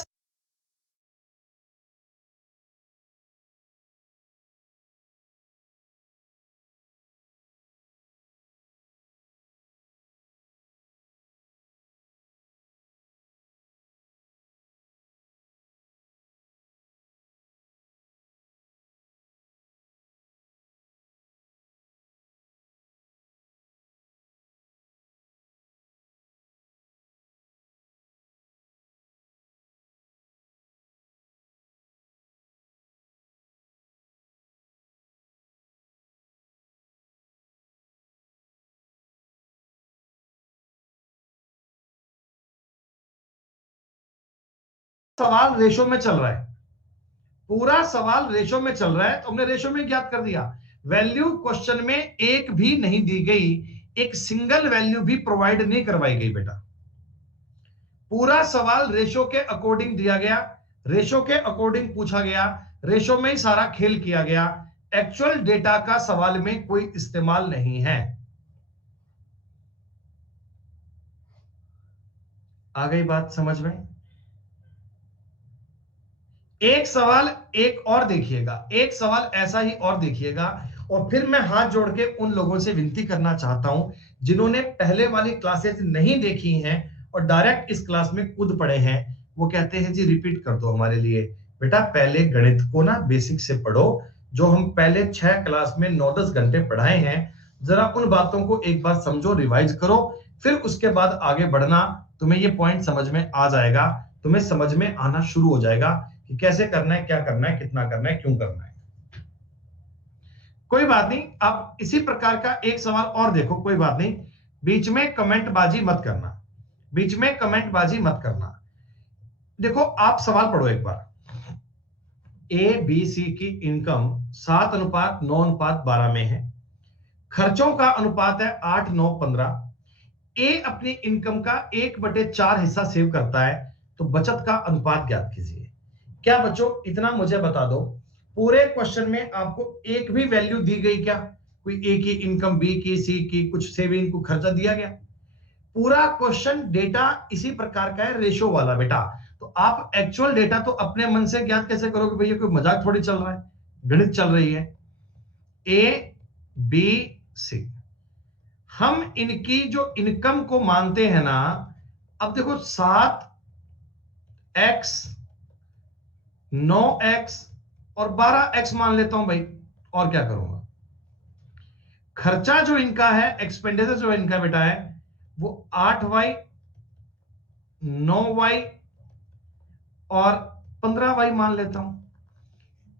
सवाल रेशो में चल रहा है। पूरा सवाल रेशो में चल रहा है, तो हमने रेशो में ज्ञात कर दिया। वैल्यू क्वेश्चन में एक भी नहीं दी गई, एक सिंगल वैल्यू भी प्रोवाइड नहीं करवाई गई बेटा। पूरा सवाल रेशो के अकॉर्डिंग दिया गया, रेशो के अकॉर्डिंग पूछा गया, रेशो में ही सारा खेल किया गया। एक्चुअल डेटा का सवाल में कोई इस्तेमाल नहीं है। आ गई बात समझ में? एक सवाल एक और देखिएगा, एक सवाल ऐसा ही और देखिएगा। और फिर मैं हाथ जोड़ के उन लोगों से विनती करना चाहता हूं जिन्होंने पहले वाली क्लासेस नहीं देखी हैं और डायरेक्ट इस क्लास में कूद पड़े हैं। वो कहते हैं जी रिपीट कर दो हमारे लिए। बेटा पहले गणित को ना बेसिक से पढ़ो, जो हम पहले 6 क्लास में 9-10 घंटे पढ़ाए हैं। जरा उन बातों को एक बार समझो, रिवाइज करो, फिर उसके बाद आगे बढ़ना। तुम्हें ये पॉइंट समझ में आ जाएगा, तुम्हें समझ में आना शुरू हो जाएगा कि कैसे करना है, क्या करना है, कितना करना है, क्यों करना है। कोई बात नहीं, आप इसी प्रकार का एक सवाल और देखो, कोई बात नहीं। बीच में कमेंट बाजी मत करना, बीच में कमेंट बाजी मत करना। देखो आप सवाल पढ़ो एक बार। ए बी सी की इनकम 7:9:12 में है। खर्चों का अनुपात है 8:9:15। ए अपनी इनकम का 1/4 हिस्सा सेव करता है, तो बचत का अनुपात ज्ञात कीजिए। क्या बच्चों इतना मुझे बता दो, पूरे क्वेश्चन में आपको एक भी वैल्यू दी गई क्या? कोई ए की इनकम, बी की, सी की, कुछ सेविंग को खर्चा दिया गया? पूरा क्वेश्चन डेटा इसी प्रकार का है, रेशो वाला बेटा। तो आप एक्चुअल डेटा तो अपने मन से ज्ञात कैसे करोगे भैया? कोई मजाक थोड़ी चल रहा है। गणित चल रही है, ए बी सी। हम इनकी जो इनकम को मानते हैं ना, अब देखो 7x 9x और 12x मान लेता हूं भाई, और क्या करूंगा। खर्चा जो इनका है, एक्सपेंडिचर जो इनका बेटा है, वो 8y 9y और 15y मान लेता हूं।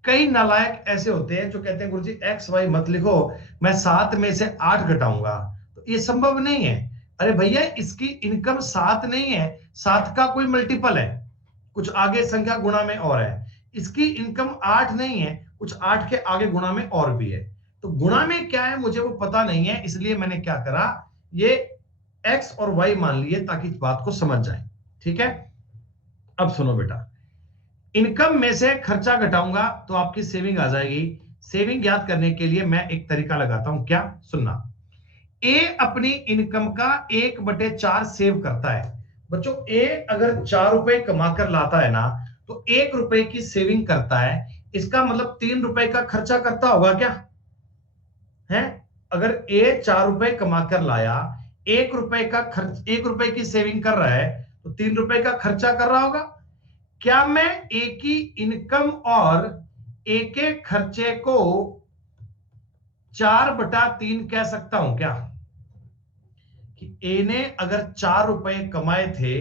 कई नालायक ऐसे होते हैं जो कहते हैं गुरुजी एक्स वाई मत लिखो, मैं 7 में से 8 घटाऊंगा, तो ये संभव नहीं है। अरे भैया, इसकी इनकम 7 नहीं है, 7 का कोई मल्टीपल है, कुछ आगे संख्या गुणा में और है। इसकी इनकम 8 नहीं है, कुछ 8 के आगे गुणा में और भी है। तो गुणा में क्या है मुझे वो पता नहीं है, इसलिए मैंने क्या करा, ये एक्स और वाई मान लिए ताकि इस बात को समझ जाए। ठीक है, अब सुनो बेटा, इनकम में से खर्चा घटाऊंगा तो आपकी सेविंग आ जाएगी। सेविंग ज्ञात करने के लिए मैं एक तरीका लगाता हूं, क्या, सुनना। ए अपनी इनकम का 1/4 सेव करता है। बच्चों, ए अगर 4 रुपए कमा कर लाता है ना, तो 1 रुपए की सेविंग करता है। इसका मतलब 3 रुपए का खर्चा करता होगा क्या है। अगर ए 4 रुपए कमा कर लाया, 1 रुपए का खर्च, 1 रुपए की सेविंग कर रहा है, तो 3 रुपए का खर्चा कर रहा होगा। क्या मैं एक ही इनकम और एक के खर्चे को 4/3 कह सकता हूं क्या, कि ए ने अगर 4 रुपए कमाए थे,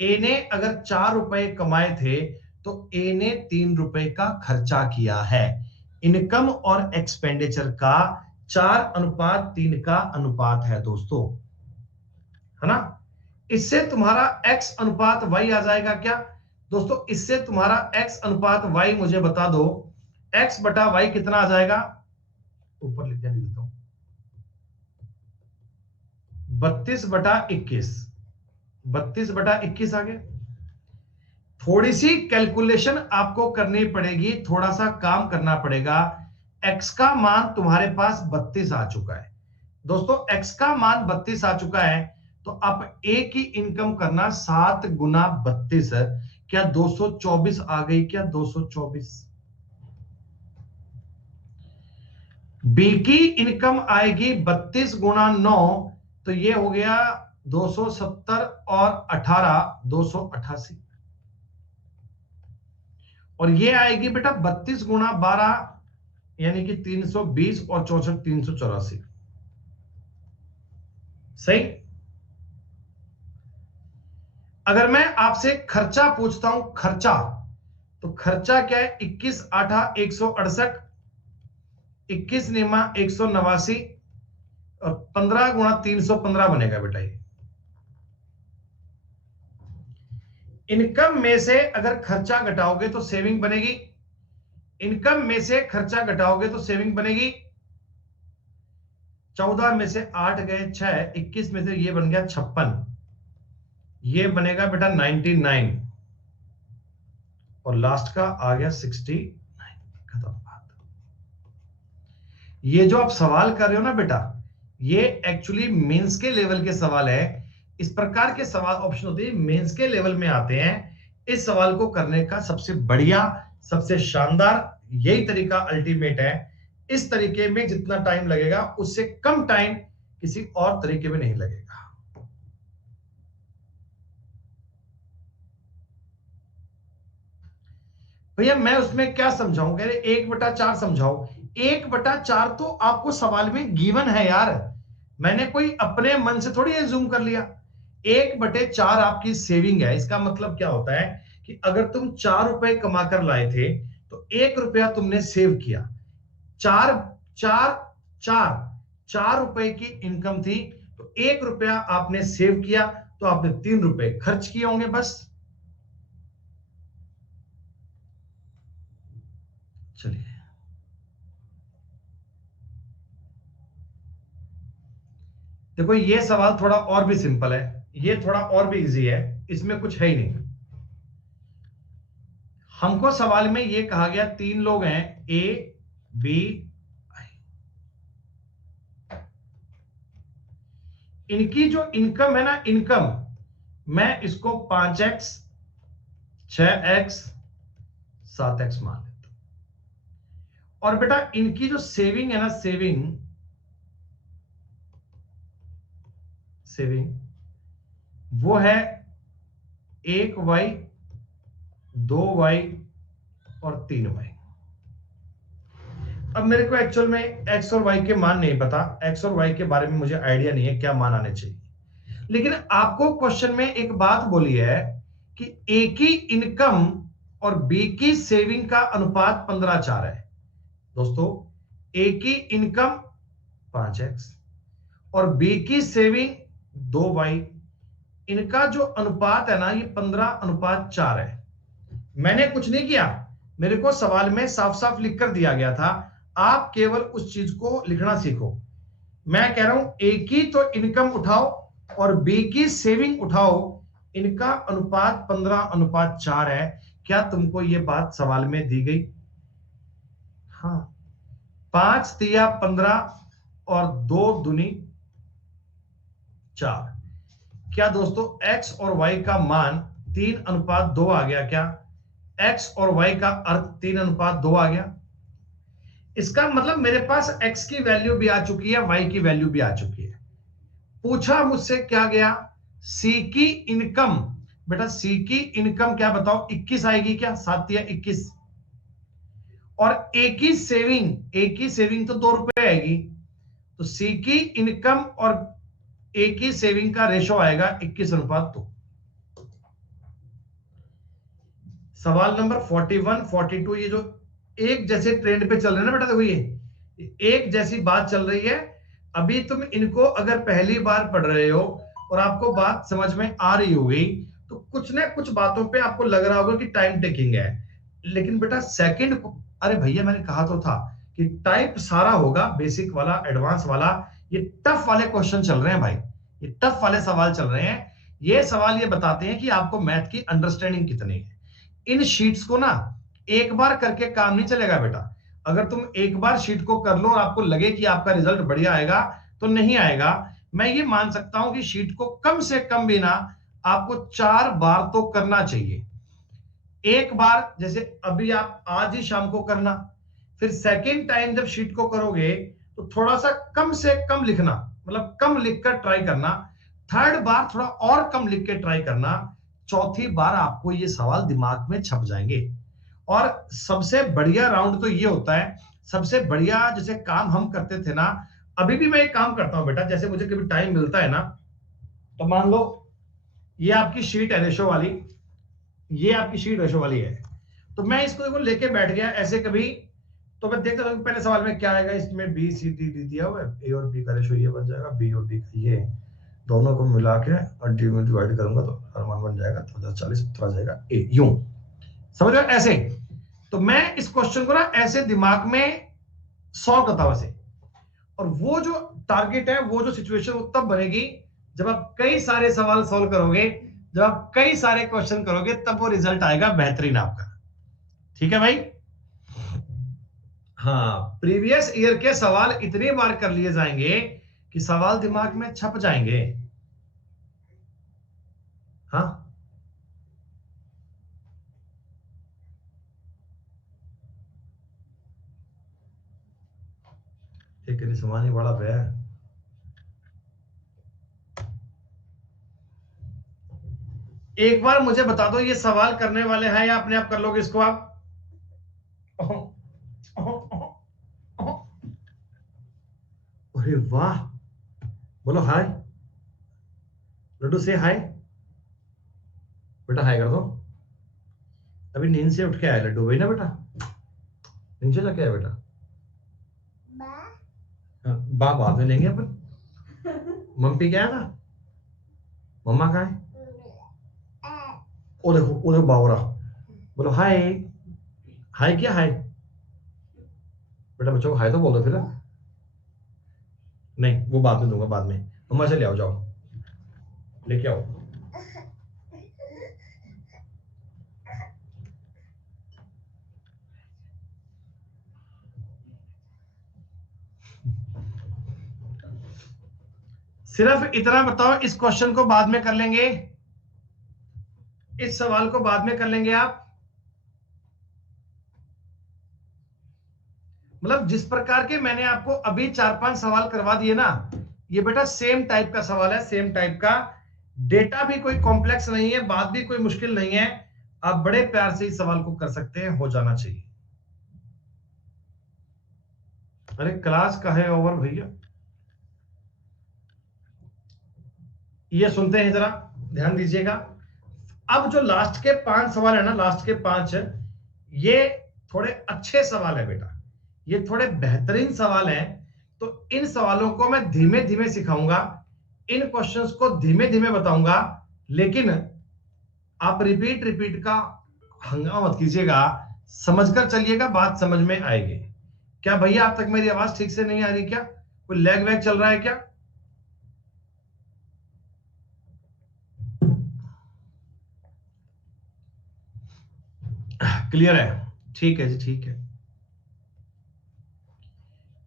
ए ने अगर 4 रुपए कमाए थे, तो ए ने 3 रुपए का खर्चा किया है। इनकम और एक्सपेंडिचर का 4:3 का अनुपात है दोस्तों, है ना। इससे तुम्हारा x अनुपात y आ जाएगा क्या दोस्तों, इससे तुम्हारा x अनुपात y मुझे बता दो, x/y कितना आ जाएगा, ऊपर लिख देता हूं, 32/21। 32/21 आ गया। थोड़ी सी कैलकुलेशन आपको करनी पड़ेगी, थोड़ा सा काम करना पड़ेगा। x का मान तुम्हारे पास 32 आ चुका है दोस्तों, x का मान 32 आ चुका है। तो अब ए की इनकम करना 7 गुना 32, क्या 224 आ गई, क्या 224। बी की इनकम आएगी 32 गुना 9, तो ये हो गया 270 और 18 288। और ये आएगी बेटा 32 गुना 12 यानी कि 320 और 64 384। सही। अगर मैं आपसे खर्चा पूछता हूं, खर्चा, तो खर्चा क्या है, 21 8 168, 21 निमा 189 और 15 गुणा 315 बनेगा बेटा ये। इनकम में से अगर खर्चा घटाओगे तो सेविंग बनेगी, इनकम में से खर्चा घटाओगे तो सेविंग बनेगी। 14 में से 8 गए 6, 21 में से ये बन गया 56, ये बनेगा बेटा 99 और लास्ट का आ गया 69। खत्म बात। ये जो आप सवाल कर रहे हो ना बेटा, ये एक्चुअली मेंस के लेवल के सवाल है। इस प्रकार के सवाल ऑप्शन होते हैं मेंस के लेवल में आते हैं। इस सवाल को करने का सबसे बढ़िया, सबसे शानदार यही तरीका अल्टीमेट है। इस तरीके में जितना टाइम लगेगा उससे कम टाइम किसी और तरीके में नहीं लगेगा। भैया मैं उसमें क्या समझाऊं, कह रहे 1/4 समझाओ। 1/4 तो आपको सवाल में गिवन है यार, मैंने कोई अपने मन से थोड़ी एज्यूम कर लिया। 1/4 आपकी सेविंग है। इसका मतलब क्या होता है कि अगर तुम 4 रुपए कमा कर लाए थे, तो 1 रुपया तुमने सेव किया। 4 4 4 4 रुपए की इनकम थी, तो 1 रुपया आपने सेव किया, तो आपने 3 रुपए खर्च किए होंगे बस। चलिए, देखो ये सवाल थोड़ा और भी सिंपल है, ये थोड़ा और भी इजी है, इसमें कुछ है ही नहीं। हमको सवाल में ये कहा गया 3 लोग हैं, ए बी आई। इनकी जो इनकम है ना, इनकम, मैं इसको 5x 6x 7x मान लेता हूं। और बेटा इनकी जो सेविंग है ना, सेविंग वो है 1y 2y और 3y। अब मेरे को एक्चुअल में x और y के मान नहीं पता, x और y के बारे में मुझे आइडिया नहीं है क्या मान आने चाहिए, लेकिन आपको क्वेश्चन में एक बात बोली है कि ए की इनकम और बी की सेविंग का अनुपात 15:4 है। दोस्तों ए की इनकम 5x और बी की सेविंग 2y, इनका जो अनुपात है ना ये 15:4 है। मैंने कुछ नहीं किया, मेरे को सवाल में साफ साफ लिख कर दिया गया था, आप केवल उस चीज को लिखना सीखो। मैं कह रहा हूं ए की तो इनकम उठाओ और बी की सेविंग उठाओ, इनका अनुपात 15:4 है। क्या तुमको यह बात सवाल में दी गई? हाँ, 5 तिया 15 और 2 दूनी 4। क्या दोस्तों x और y का मान 3:2 आ गया? क्या x और y का अर्थ 3:2 आ गया? इसका मतलब मेरे पास x की वैल्यू भी आ चुकी है, y की वैल्यू भी आ चुकी है। पूछा मुझसे क्या गया? c की इनकम। बेटा c की इनकम क्या बताओ? 21 आएगी क्या? 7 या 21। और a की सेविंग तो 2 रुपए आएगी, तो c की इनकम और a की सेविंग का रेशो आएगा 21:2। सवाल नंबर 41 42 ये जो एक जैसे ट्रेंड पे चल रहे हैं ना बेटा, देखो ये एक जैसी बात चल रही है। अभी तुम इनको अगर पहली बार पढ़ रहे हो और आपको बात समझ में आ रही होगी तो कुछ ना कुछ बातों पे आपको लग रहा होगा कि टाइम टेकिंग है, लेकिन बेटा सेकंड, अरे भैया मैंने कहा तो था कि टाइप सारा होगा, बेसिक वाला एडवांस वाला, ये टफ वाले क्वेश्चन चल रहे हैं भाई, ये टफ वाले सवाल चल रहे हैं। ये सवाल ये बताते हैं कि आपको मैथ की अंडरस्टैंडिंग कितनी है। इन शीट्स को ना एक बार करके काम नहीं चलेगा बेटा। अगर तुम एक बार शीट को कर लो और आपको लगे कि आपका रिजल्ट बढ़िया आएगा तो नहीं आएगा। मैं ये मान सकता हूं कि शीट को कम से कम भी ना आपको 4 बार तो करना चाहिए। एक बार जैसे अभी आप आज ही शाम को करना, फिर सेकेंड टाइम जब शीट को करोगे तो थोड़ा सा कम से कम लिखना, मतलब कम लिखकर ट्राई करना। थर्ड बार थोड़ा और कम लिख के ट्राई करना। चौथी बार आपको ये सवाल दिमाग में छप जाएंगे। और सबसे बढ़िया राउंड तो ये होता है, सबसे बढ़िया जैसे काम हम करते थे ना, अभी भी मैं एक काम करता हूं बेटा, जैसे मुझे कभी टाइम मिलता है ना, तो मान लो ये आपकी शीट है रेशो वाली, ये आपकी शीट रेशो वाली है, तो मैं इसको देखो लेके बैठ गया ऐसे कभी, तो मैं देखता था पहले सवाल में क्या आएगा, इसमें बी सी डी डी दिया हुआ है, ए और बी का रेशो ये बन जाएगा, बी और डी का ये, दोनों को मिला के और डी में डिवाइड करूंगा तो अनुमान बन जाएगा, तो 10 40 उत्तर आ जाएगा ए, यूं समझ रहे हो ऐसे। तो मैं इस क्वेश्चन को ना ऐसे दिमाग में सॉल्व करता हूं ऐसे, और वो जो टारगेट है, वो जो सिचुएशन वो तब बनेगी जब आप कई सारे सवाल सॉल्व करोगे, जब आप कई सारे क्वेश्चन करोगे, तब वो रिजल्ट आएगा बेहतरीन आपका। ठीक है भाई? हाँ, प्रीवियस ईयर के सवाल इतनी बार कर लिए जाएंगे कि सवाल दिमाग में छप जाएंगे। हाँ, एक निसमानी बड़ा पे है। एक बार मुझे बता दो, ये सवाल करने वाले हैं या अपने आप कर लोगे इसको आप? अरे वाह, बोलो हाय, लड्डू से हाय, बेटा हाय कर दो। अभी नींद से उठ के आया लड्डू भाई ना बेटा, नींद से लग आया बेटा। हाँ, बा बाद में लेंगे अपन। मम्मी क्या है ना, मम्मा कहाँ है? ओ देखो बावरा, बोलो हाय, हाय क्या हाय? बेटा बच्चों को हाय तो बोलो फिर। नहीं वो बाद में दूंगा, बाद में। मम्मा से ले आओ, जाओ लेके आओ। सिर्फ इतना बताओ, इस क्वेश्चन को बाद में कर लेंगे, इस सवाल को बाद में कर लेंगे आप। मतलब जिस प्रकार के मैंने आपको अभी 4-5 सवाल करवा दिए ना, ये बेटा सेम टाइप का सवाल है, सेम टाइप का। डेटा भी कोई कॉम्प्लेक्स नहीं है, बात भी कोई मुश्किल नहीं है। आप बड़े प्यार से इस सवाल को कर सकते हैं, हो जाना चाहिए। अरे क्लास का है ओवर भैया, ये सुनते हैं जरा, ध्यान दीजिएगा। अब जो लास्ट के 5 सवाल है ना, लास्ट के 5, ये थोड़े अच्छे सवाल है बेटा, ये थोड़े बेहतरीन सवाल हैं। तो इन सवालों को मैं धीमे धीमे सिखाऊंगा, इन क्वेश्चंस को धीमे धीमे बताऊंगा, लेकिन आप रिपीट रिपीट का हंगामा मत कीजिएगा, समझकर चलिएगा, बात समझ में आएगी। क्या भैया आप तक मेरी आवाज ठीक से नहीं आ रही क्या? कोई लैग वैग चल रहा है क्या? क्लियर है? ठीक है जी, ठीक है।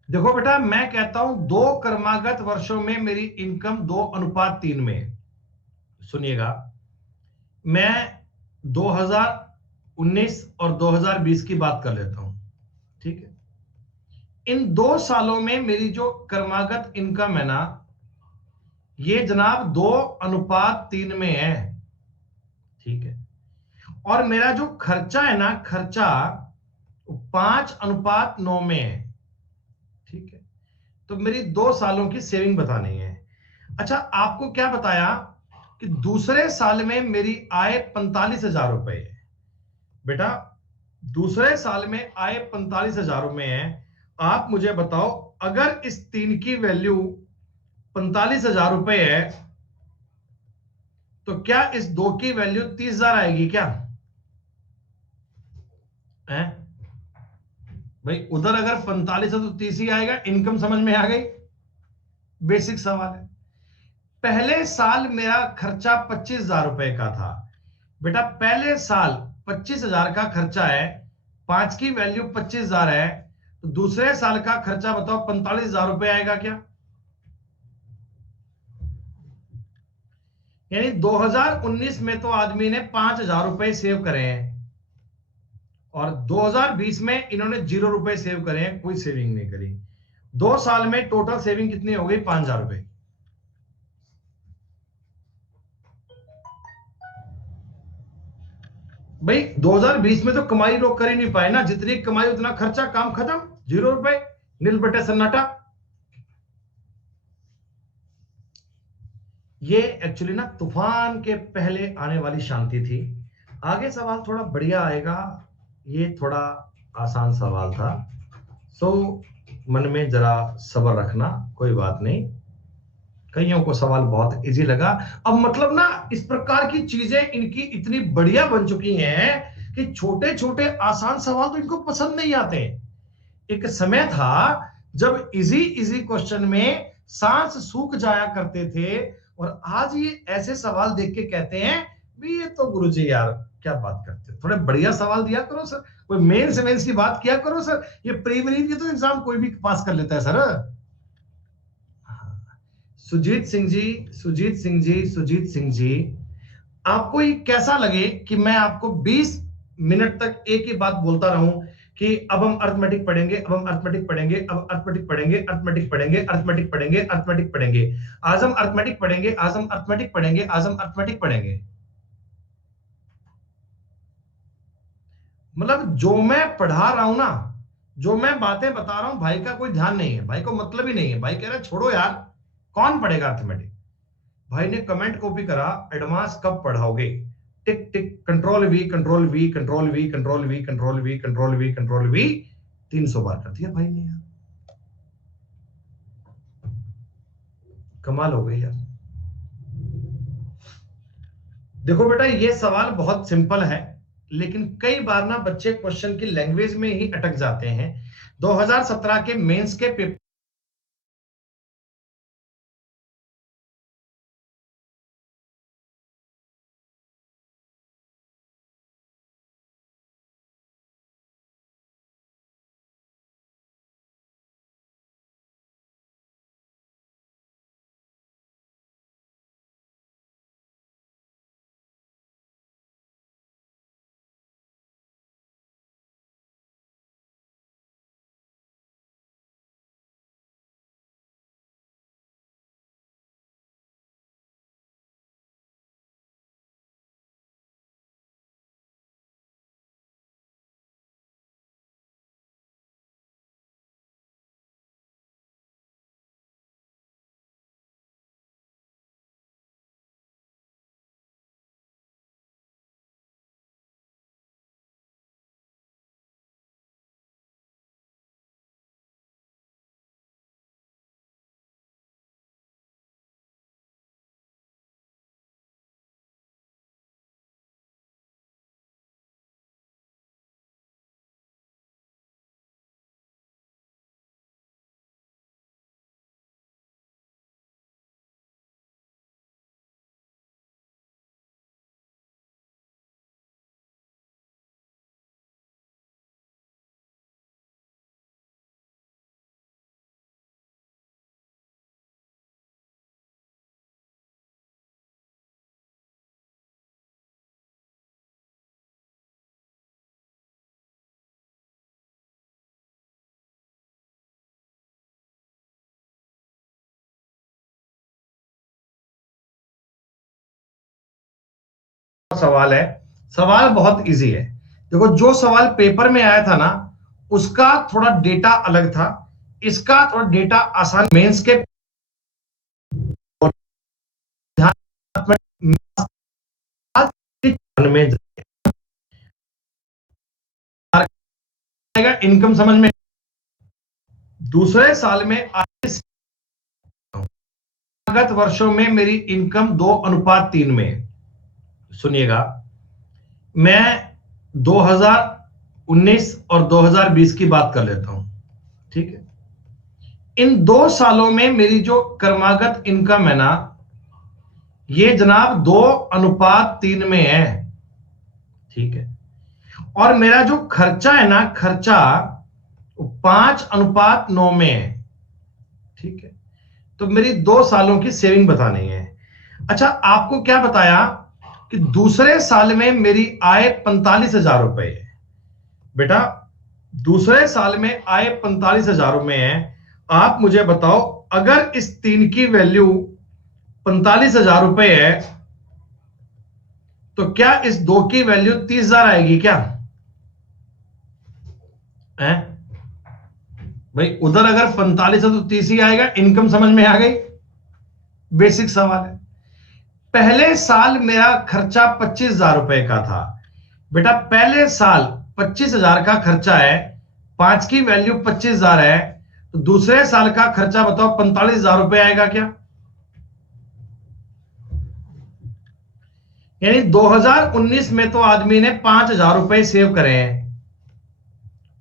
देखो बेटा, मैं कहता हूं 2 क्रमागत वर्षों में मेरी इनकम 2:3 में है। सुनिएगा, मैं 2019 और 2020 की बात कर लेता हूं, ठीक है। इन 2 सालों में मेरी जो क्रमागत इनकम है ना, ये जनाब 2:3 में है, ठीक है। और मेरा जो खर्चा है ना, खर्चा 5:9 में है, ठीक है। तो मेरी 2 सालों की सेविंग बतानी है। अच्छा, आपको क्या बताया कि दूसरे साल में मेरी आय 45,000 रुपए है। बेटा, दूसरे साल में आय 45,000 में है। आप मुझे बताओ, अगर इस 3 की वैल्यू 45,000 रुपए है, तो क्या इस 2 की वैल्यू 30,000 आएगी क्या? है भाई, उधर अगर 45 है तो 30 ही आएगा। इनकम समझ में आ गई? बेसिक सवाल है। पहले साल मेरा खर्चा 25,000 रुपए का था। बेटा, पहले साल 25,000 का खर्चा है, 5 की वैल्यू 25,000 है, तो दूसरे साल का खर्चा बताओ 45,000 रुपए आएगा क्या? यानी 2019 में तो आदमी ने 5,000 रुपए सेव करे हैं, और 2020 में इन्होंने 0 रुपए सेव करे हैं, कोई सेविंग नहीं करी। 2 साल में टोटल सेविंग कितनी हो गई? 5,000 रुपए। भाई 2020 में तो कमाई लोग कर ही नहीं पाए ना, जितनी कमाई उतना खर्चा, काम खत्म, 0 रुपए, नील बटे सन्नाटा। ये एक्चुअली ना तूफान के पहले आने वाली शांति थी। आगे सवाल थोड़ा बढ़िया आएगा, ये थोड़ा आसान सवाल था, सो मन में जरा सब्र रखना, कोई बात नहीं। कईयों को सवाल बहुत इजी लगा। अब मतलब ना, इस प्रकार की चीजें इनकी इतनी बढ़िया बन चुकी हैं कि छोटे छोटे आसान सवाल तो इनको पसंद नहीं आते। एक समय था जब इजी इजी क्वेश्चन में सांस सूख जाया करते थे, और आज ये ऐसे सवाल देख के कहते हैं भी ये तो गुरुजी यार क्या बात करते हैं, थोड़े बढ़िया सवाल दिया करो सर, कोई मेंस मेंस की बात किया करो सर, ये प्रीलिमिनरी की तो एग्जाम कोई भी पास कर लेता है सर। सुजीत सिंह जी, सुजीत सिंह जी, सुजीत सिंह जी, आपको ये कैसा लगे कि मैं आपको 20 मिनट तक एक ही बात बोलता रहूं कि अब हम अर्थमेटिक पढ़ेंगे, अब हम अर्थमेटिक पढ़ेंगे, अब अर्थमेटिक पढ़ेंगे, अर्थमेटिक पढ़ेंगे, अर्थमेटिक पढ़ेंगे, अर्थमेटिक पढ़ेंगे, आज हम अर्थमेटिक पढ़ेंगे, आज हम अर्थमेटिक पढ़ेंगे, आज हम अर्थमेटिक पढ़ेंगे। मतलब जो मैं पढ़ा रहा हूं ना, जो मैं बातें बता रहा हूं, भाई का कोई ध्यान नहीं है, भाई को मतलब ही नहीं है, भाई कह रहा है छोड़ो यार, कौन पढ़ेगा अर्थमेटिक। भाई ने कमेंट कॉपी करा, एडवांस कब पढ़ाओगे? Tick tick, control V, control V, control V, control V, control V, control V, control V, 300 बार कर दिया भाई ने यार। कमाल हो गई यार। देखो बेटा, ये सवाल बहुत सिंपल है, लेकिन कई बार ना बच्चे क्वेश्चन की लैंग्वेज में ही अटक जाते हैं। 2017 के मेंस के पेपर सवाल है, सवाल बहुत इजी है। देखो जो सवाल पेपर में आया था ना, उसका थोड़ा डेटा अलग था, इसका थोड़ा डेटा आसान। मेंस के में इनकम समझ में, दूसरे साल में लागत वर्षों में मेरी इनकम 2:3 में। सुनिएगा, मैं 2019 और 2020 की बात कर लेता हूं, ठीक है। इन 2 सालों में मेरी जो कर्मागत इनकम है ना, ये जनाब 2:3 में है, ठीक है। और मेरा जो खर्चा है ना, खर्चा 5:9 में है, ठीक है। तो मेरी 2 सालों की सेविंग बतानी है। अच्छा, आपको क्या बताया कि दूसरे साल में मेरी आय 45,000 रुपए है। बेटा, दूसरे साल में आय 45,000 में है। आप मुझे बताओ, अगर इस 3 की वैल्यू 45,000 रुपए है, तो क्या इस 2 की वैल्यू 30,000 आएगी क्या? है भाई, उधर अगर 45 है तो 30 ही आएगा। इनकम समझ में आ गई? बेसिक सवाल है। पहले साल मेरा खर्चा 25,000 रुपए का था। बेटा, पहले साल 25,000 का खर्चा है, 5 की वैल्यू 25,000 है, तो दूसरे साल का खर्चा बताओ 45,000 रुपए आएगा क्या? यानी 2019 में तो आदमी ने 5,000 रुपए सेव करे हैं,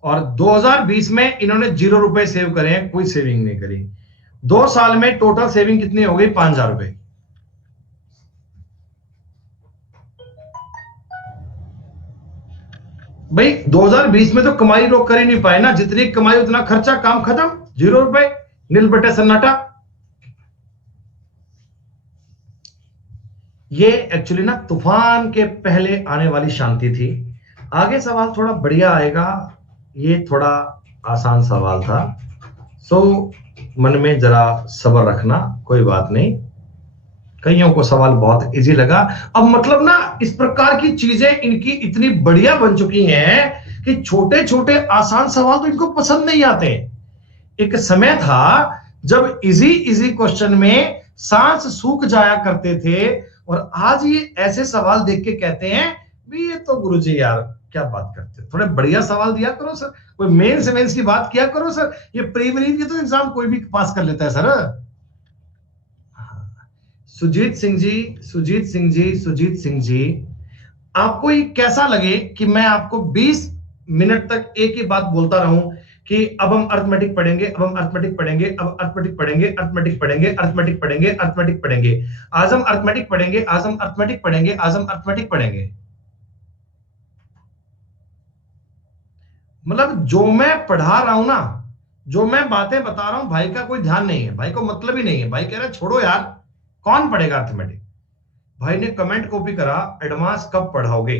और 2020 में इन्होंने 0 रुपए सेव करे हैं, कोई सेविंग नहीं करी। 2 साल में टोटल सेविंग कितनी हो गई? 5,000 रुपए। भाई 2020 में तो कमाई लोग कर ही नहीं पाए ना, जितनी कमाई उतना खर्चा, काम खत्म, 0 रुपए, नील बटे सन्नाटा। ये एक्चुअली ना तूफान के पहले आने वाली शांति थी। आगे सवाल थोड़ा बढ़िया आएगा, ये थोड़ा आसान सवाल था, सो मन में जरा सब्र रखना, कोई बात नहीं। कईयों को सवाल बहुत इजी लगा। अब मतलब ना, इस प्रकार की चीजें इनकी इतनी बढ़िया बन चुकी हैं कि छोटे छोटे आसान सवाल तो इनको पसंद नहीं आते। एक समय था जब इजी इजी क्वेश्चन में सांस सूख जाया करते थे, और आज ये ऐसे सवाल देख के कहते हैं भी ये तो गुरुजी यार क्या बात करते हैं, थोड़े बढ़िया सवाल दिया करो सर, कोई मेंस की बात किया करो सर, ये प्रीलिमिनरी की तो एग्जाम कोई भी पास कर लेता है सर। सुजीत सिंह जी, सुजीत सिंह जी, सुजीत सिंह जी, आपको ये कैसा लगे कि मैं आपको 20 मिनट तक एक ही बात बोलता रहूं कि अब हम अर्थमेटिक पढ़ेंगे, अब हम अर्थमेटिक पढ़ेंगे, अब अर्थमेटिक पढ़ेंगे, अर्थमेटिक पढ़ेंगे, अर्थमेटिक पढ़ेंगे, अर्थमेटिक पढ़ेंगे, आज हम अर्थमेटिक पढ़ेंगे, आज हम अर्थमेटिक पढ़ेंगे, आज हम अर्थमेटिक पढ़ेंगे। मतलब जो मैं पढ़ा रहा हूं ना, जो मैं बातें बता रहा हूं, भाई का कोई ध्यान नहीं है, भाई को मतलब ही नहीं है, भाई कह रहा है छोड़ो यार, कौन पढ़ेगा अर्थमेटिक। भाई ने कमेंट कॉपी करा, एडवांस कब पढ़ाओगे?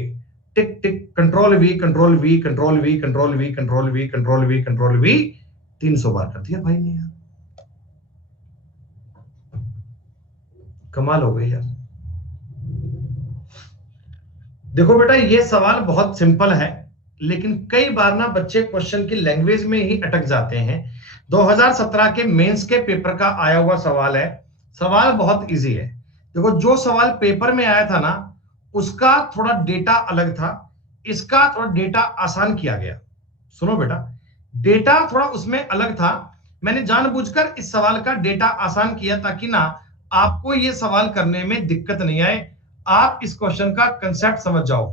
Tick tick, control V, control V, control V, control V, control V, control V, control V, 300 बार कर दिया भाई ने यार। कमाल हो गई यार। देखो बेटा, ये सवाल बहुत सिंपल है, लेकिन कई बार ना बच्चे क्वेश्चन की लैंग्वेज में ही अटक जाते हैं। 2017 के मेंस के पेपर का आया हुआ सवाल है, सवाल बहुत इजी है। देखो जो सवाल पेपर में आया था ना, उसका थोड़ा डेटा अलग था, इसका थोड़ा डेटा आसान किया गया। सुनो बेटा, डेटा थोड़ा उसमें अलग था, मैंने जानबूझकर इस सवाल का डेटा आसान किया ताकि ना आपको यह सवाल करने में दिक्कत नहीं आए, आप इस क्वेश्चन का कंसेप्ट समझ जाओ।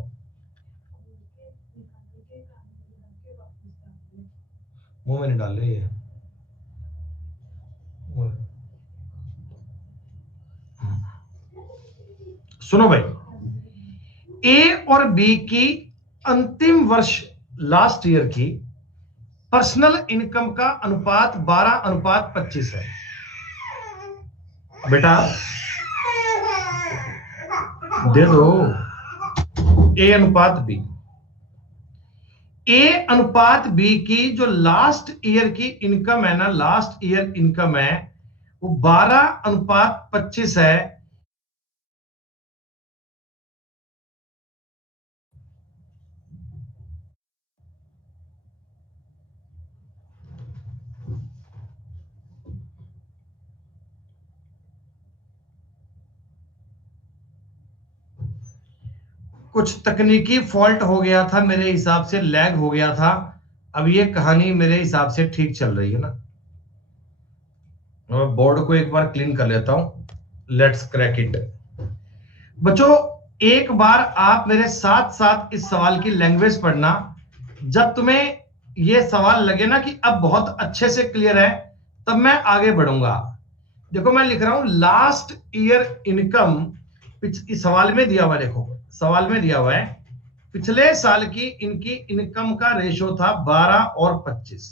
मुंह में नहीं डाल रही है। सुनो भाई, ए और बी की अंतिम वर्ष लास्ट ईयर की पर्सनल इनकम का अनुपात 12:25 है। बेटा दे दो, ए अनुपात बी, ए अनुपात बी की जो लास्ट ईयर की इनकम है ना, लास्ट ईयर इनकम है वो 12:25 है। कुछ तकनीकी फॉल्ट हो गया था, मेरे हिसाब से लैग हो गया था। अब ये कहानी मेरे हिसाब से ठीक चल रही है ना। मैं बोर्ड को एक बार क्लीन कर लेता हूं। Let's crack it. बच्चों, एक बार आप मेरे साथ साथ इस सवाल की लैंग्वेज पढ़ना। जब तुम्हें यह सवाल लगे ना कि अब बहुत अच्छे से क्लियर है, तब मैं आगे बढ़ूंगा। देखो मैं लिख रहा हूं लास्ट ईयर इनकम। इस सवाल में दिया हुआ है, देखो सवाल में दिया हुआ है पिछले साल की इनकी इनकम का रेशो था 12 और 25।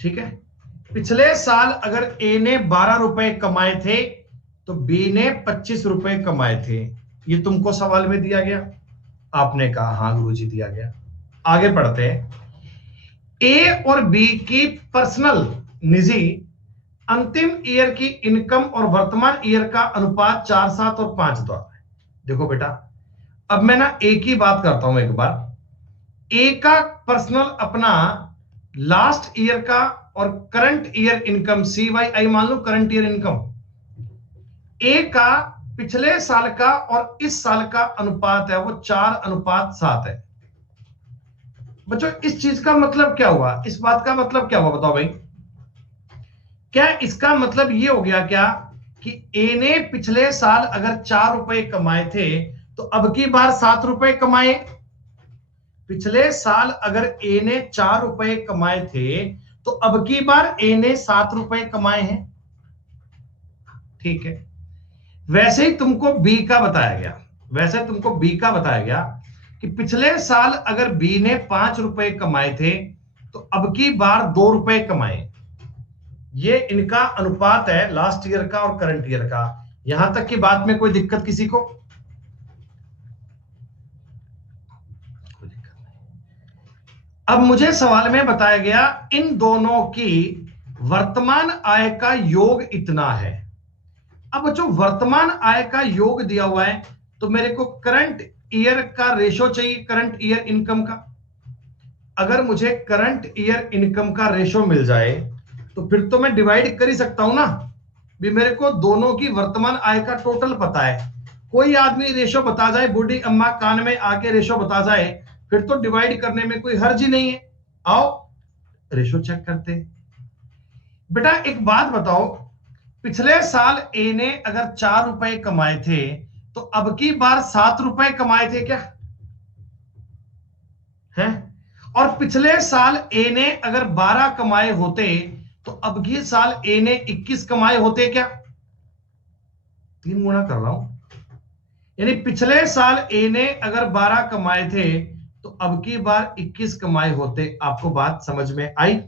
ठीक है, पिछले साल अगर ए ने 12 रुपए कमाए थे तो बी ने 25 रुपए कमाए थे। ये तुमको सवाल में दिया गया, आपने कहा हाँ गुरुजी दिया गया। आगे बढ़ते हैं। ए और बी की पर्सनल निजी अंतिम ईयर की इनकम और वर्तमान ईयर का अनुपात 4, 7 और 5 द्वारा है। देखो बेटा, अब मैं ना ए की बात करता हूं एक बार। ए का पर्सनल अपना लास्ट ईयर का और करंट ईयर इनकम CYI मान लो करंट ईयर इनकम। ए का पिछले साल का और इस साल का अनुपात है वो 4:7 है। बच्चों इस चीज का मतलब क्या हुआ, इस बात का मतलब क्या हुआ बताओ भाई। क्या इसका मतलब ये हो गया क्या कि ए ने पिछले साल अगर 4 रुपए कमाए थे तो अब की बार 7 रुपए कमाए। पिछले साल अगर ए ने 4 रुपए कमाए थे तो अब की बार ए ने 7 रुपए कमाए हैं। ठीक है, वैसे ही तुमको बी का बताया गया, वैसे तुमको बी का बताया गया कि पिछले साल अगर बी ने 5 रुपए कमाए थे तो अब की बार 2 रुपए कमाए। ये इनका अनुपात है लास्ट ईयर का और करंट ईयर का। यहां तक की बात में कोई दिक्कत किसी को? कोई दिक्कत नहीं। अब मुझे सवाल में बताया गया इन दोनों की वर्तमान आय का योग इतना है। अब बच्चों वर्तमान आय का योग दिया हुआ है तो मेरे को करंट ईयर का रेशो चाहिए, करंट ईयर इनकम का। अगर मुझे करंट ईयर इनकम का रेशो मिल जाए तो फिर तो मैं डिवाइड कर ही सकता हूं ना। भी मेरे को दोनों की वर्तमान आय का टोटल पता है। कोई आदमी रेशो बता जाए, बूढ़ी अम्मा कान में आके रेशो बता जाए, फिर तो डिवाइड करने में कोई हर्ज ही नहीं है। आओ रेशो चेक करते। बेटा एक बात बताओ, पिछले साल ए ने अगर 4 रुपए कमाए थे तो अब की बार 7 रुपए कमाए थे क्या है? और पिछले साल ए ने अगर 12 कमाए होते तो अब की साल ए ने 21 कमाए होते क्या? 3 गुना कर रहा हूं, यानी पिछले साल ए ने अगर 12 कमाए थे तो अब की बार 21 कमाए होते। आपको बात समझ में आई?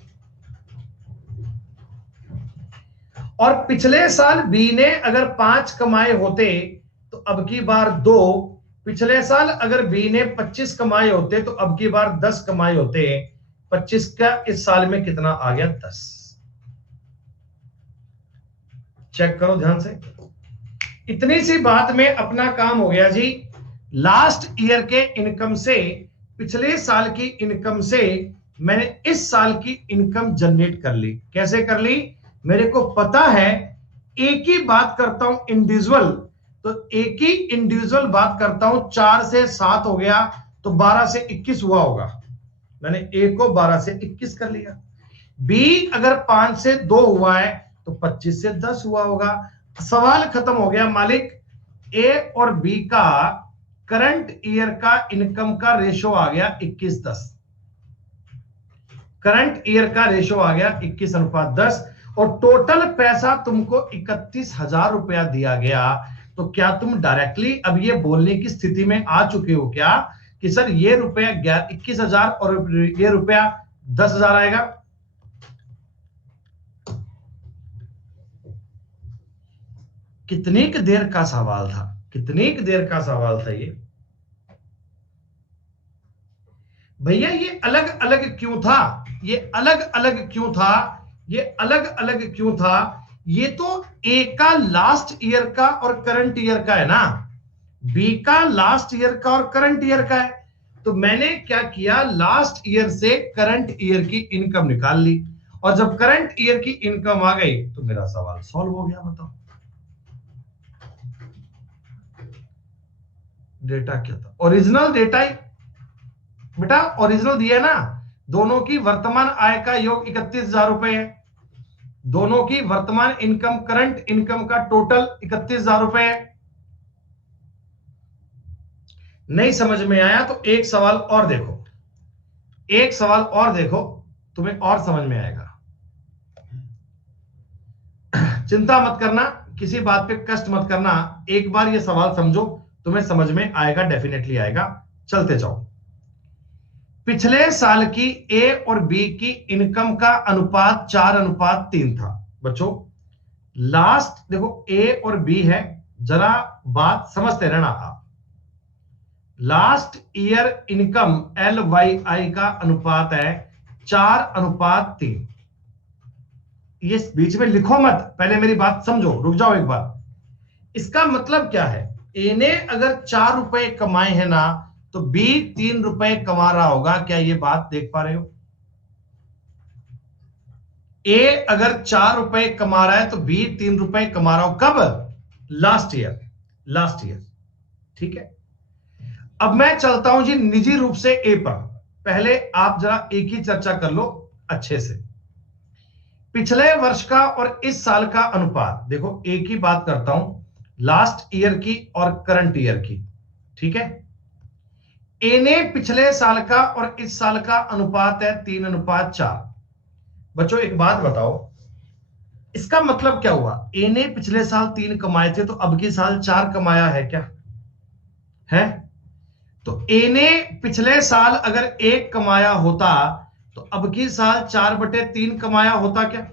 और पिछले साल बी ने अगर 5 कमाए होते तो अब की बार 2। पिछले साल अगर बी ने 25 कमाए होते तो अब की बार 10 कमाए होते। 25 का इस साल में कितना आ गया? 10। चेक करो ध्यान से। इतनी सी बात में अपना काम हो गया जी। लास्ट ईयर के इनकम से, पिछले साल की इनकम से मैंने इस साल की इनकम जनरेट कर ली। कैसे कर ली? मेरे को पता है एक ही बात करता हूं इंडिविजुअल, तो एक ही इंडिविजुअल बात करता हूं। 4 से 7 हो गया तो 12 से 21 हुआ होगा। मैंने ए को 12 से 21 कर लिया। बी अगर 5 से 2 हुआ है तो 25 से 10 हुआ होगा। सवाल खत्म हो गया मालिक। ए और बी का करंट ईयर का इनकम का रेशो आ गया 21:10। करंट ईयर का रेशो आ गया 21:10 और टोटल पैसा तुमको 31,000 रुपया दिया गया। तो क्या तुम डायरेक्टली अब ये बोलने की स्थिति में आ चुके हो क्या कि सर ये रुपया 21,000 और ये रुपया 10,000 आएगा? कितनी देर का सवाल था, कितनी देर का सवाल था ये भैया। ये अलग अलग क्यों था? ये अलग अलग क्यों था? ये अलग अलग क्यों था? ये तो ए का लास्ट ईयर का और करंट ईयर का है ना, बी का लास्ट ईयर का और करंट ईयर का है। तो मैंने क्या किया, लास्ट ईयर से करंट ईयर की इनकम निकाल ली और जब करंट ईयर की इनकम आ गई तो मेरा सवाल सॉल्व हो गया। बताओ डेटा क्या था? ओरिजिनल डेटा ही बेटा, ओरिजिनल दिया है ना। दोनों की वर्तमान आय का योग 31,000 रुपए है। दोनों की वर्तमान इनकम, करंट इनकम का टोटल 31,000 रुपए है। नहीं समझ में आया तो एक सवाल और देखो, एक सवाल और देखो, तुम्हें और समझ में आएगा। चिंता मत करना, किसी बात पे कष्ट मत करना, एक बार ये सवाल समझो, तुम्हें समझ में आएगा, डेफिनेटली आएगा। चलते जाओ। पिछले साल की ए और बी की इनकम का अनुपात 4:3 था। बच्चों लास्ट देखो ए और बी है, जरा बात समझते रहना आप। लास्ट ईयर इनकम LYI का अनुपात है 4:3। ये बीच में लिखो मत, पहले मेरी बात समझो, रुक जाओ एक बार। इसका मतलब क्या है? ए ने अगर 4 रुपए कमाए हैं ना, तो बी 3 रुपए कमा रहा होगा। क्या ये बात देख पा रहे हो? ए अगर 4 रुपए कमा रहा है तो बी 3 रुपए कमा रहा हो। कब? Last year, last year. ठीक है, अब मैं चलता हूं जी निजी रूप से ए पर। पहले आप जरा ए की चर्चा कर लो अच्छे से। पिछले वर्ष का और इस साल का अनुपात देखो, ए की बात करता हूं, लास्ट ईयर की और करंट ईयर की। ठीक है, ए ने पिछले साल का और इस साल का अनुपात है 3:4। बच्चों एक बात बताओ, इसका मतलब क्या हुआ? ए ने पिछले साल 3 कमाए थे, तो अब की साल 4 कमाया है क्या? है? तो ए ने पिछले साल अगर 1 कमाया होता, तो अब की साल 4/3 कमाया होता क्या?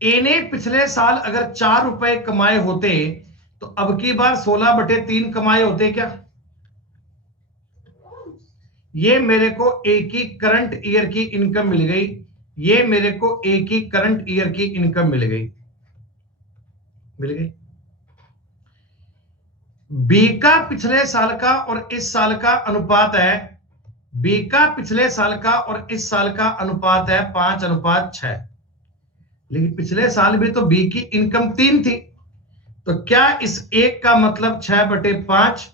ए ने पिछले साल अगर 4 रुपए कमाए होते, तो अब की बार 16/3 कमाए होते क्या? ये मेरे को ए की करंट ईयर की इनकम मिल गई, ये मेरे को ए की करंट ईयर की इनकम मिल गई, मिल गई। बी का पिछले साल का और इस साल का अनुपात है, बी का पिछले साल का और इस साल का अनुपात है 5:6। लेकिन पिछले साल भी तो बी की इनकम 3 थी, तो क्या इस एक का मतलब 6/5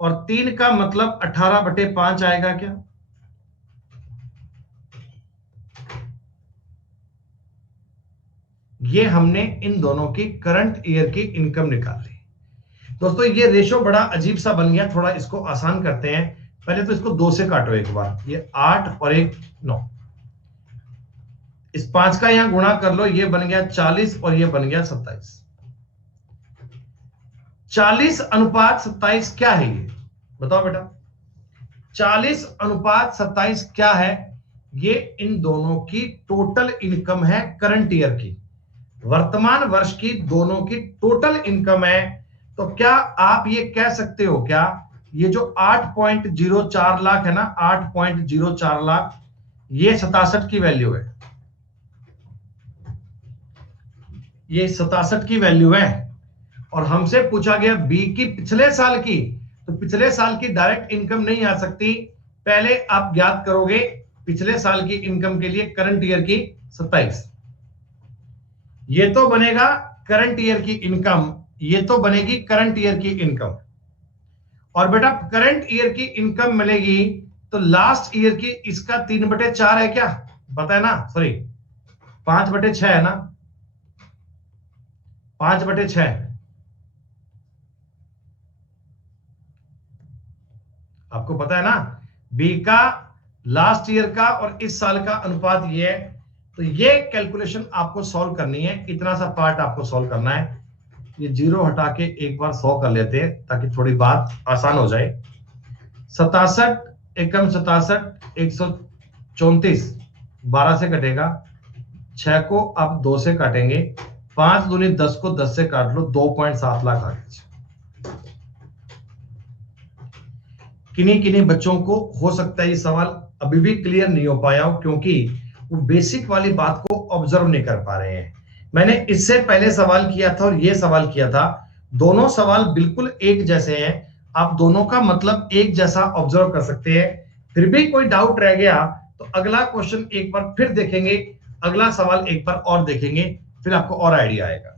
और 3 का मतलब 18/5 आएगा क्या? ये हमने इन दोनों की करंट ईयर की इनकम निकाल ली। दोस्तों ये रेशो बड़ा अजीब सा बन गया, थोड़ा इसको आसान करते हैं। पहले तो इसको 2 से काटो एक बार, ये 8 और एक 9, इस 5 का यहां गुणा कर लो, ये बन गया 40 और ये बन गया 27। 40:27 क्या है ये बताओ बेटा? 40:27 क्या है? ये इन दोनों की टोटल इनकम है, करंट ईयर की, वर्तमान वर्ष की दोनों की टोटल इनकम है। तो क्या आप ये कह सकते हो क्या, ये जो 8.04 लाख है ना, 8.04 लाख, ये 67 की वैल्यू है, ये 67 की वैल्यू है। और हमसे पूछा गया बी की पिछले साल की, तो पिछले साल की डायरेक्ट इनकम नहीं आ सकती, पहले आप ज्ञात करोगे पिछले साल की इनकम के लिए करंट ईयर की 27। ये तो बनेगा करंट ईयर की इनकम, ये तो बनेगी करंट ईयर की इनकम। और बेटा करंट ईयर की इनकम मिलेगी तो लास्ट ईयर की इसका 3/4 है क्या? पता है ना, सॉरी 5/6 है ना, 5/6 आपको पता है ना। बी का लास्ट ईयर का और इस साल का अनुपात ये है, तो ये कैलकुलेशन आपको सॉल्व करनी है, इतना सा पार्ट आपको सॉल्व करना है। ये 0 हटा के एक बार 100 कर लेते हैं ताकि थोड़ी बात आसान हो जाए। 67 एकम 67, 134, 12 से कटेगा, 6 को आप 2 से काटेंगे, 5 दूनी 10 को 10 से काट लो, 2.7 लाख आ गए। किन्हीं किन्हीं बच्चों को हो सकता है ये सवाल अभी भी क्लियर नहीं हो पाया हो, क्योंकि वो बेसिक वाली बात को ऑब्जर्व नहीं कर पा रहे हैं। मैंने इससे पहले सवाल किया था और ये सवाल किया था, दोनों सवाल बिल्कुल एक जैसे हैं, आप दोनों का मतलब एक जैसा ऑब्जर्व कर सकते हैं। फिर भी कोई डाउट रह गया तो अगला क्वेश्चन एक बार फिर देखेंगे, अगला सवाल एक बार और देखेंगे, फिर आपको और आइडिया आएगा।